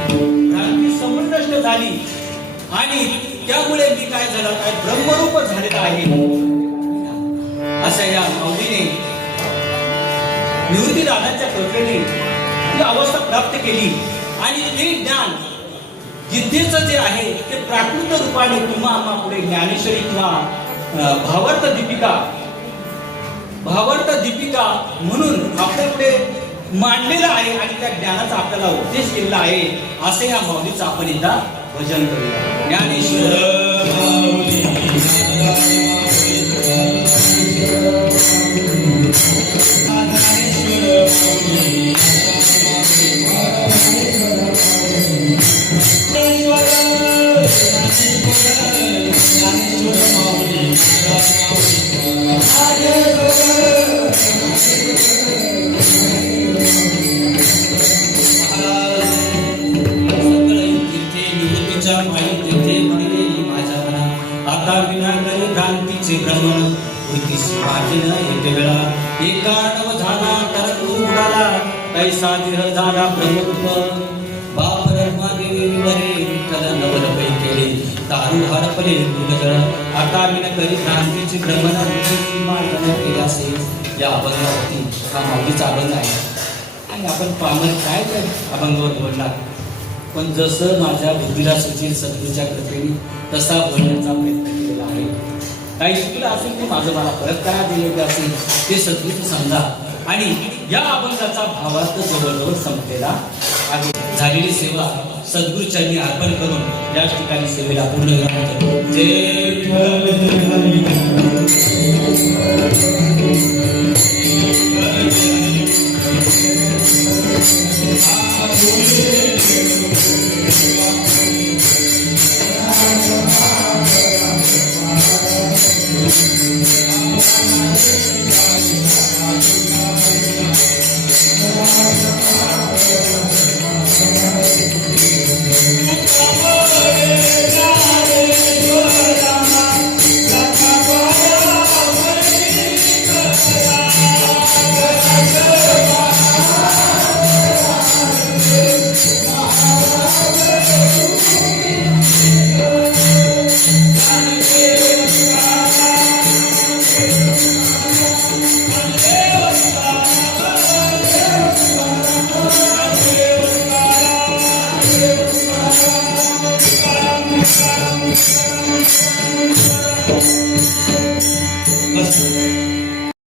भ्रांती समूळ नष्ट झाली आणि त्यामुळे मी काय झालं, काय ब्रह्मरूप झालेलं आहे. अशा या माऊलीने निवृत्ती दादाच्या कृपेने ती अवस्था प्राप्त केली आणि ते ज्ञान विद्येचं जे आहे ते प्राकृत रूपाने किंवा आम्हाला ज्ञानेश्वरी किंवा भावार्थ दीपिका म्हणून आपल्यापुढे मांडलेलं आहे आणि त्या ज्ञानाचा आपल्याला उपदेश केलेला आहे. असे या माऊलीचं आपण एकदा भजन करूया. ज्ञानेश्वर आता विना करी भ्रांतीचे भ्रमण होतीस पाहिन एक वेळा. एका नव झाला तर उडाला कैसा देह झाला ब्रह्मरूप. बाप ब्रह्मादेवी वरे विठ्ठल नवलपै केले तारू हरपले मृगजळ. आता विना करी भ्रांतीचे भ्रमण होतीस मार्जन केले. असे या अभंगावरती हा माऊलीचा अभंग आहे आणि आपण पामर काय त्या अभंगावर बोलला, पण जसं माझ्या बुद्धीला सुचेल सद्गुरूच्या कृपेने तसा बोलण्याचा प्रयत्न केलेला आहे. काही चुकलं असेल ते माझं मला परत करा दिलेलं असेल ते सद्गुरू समजा. आणि या अभंगाचा भावार्थ जवळजवळ संपलेला आहे. झालेली सेवा सद्गुरूच्यांनी अर्पण करून याच ठिकाणी सेवेला पूर्ण करतो. जय विठ्ठल.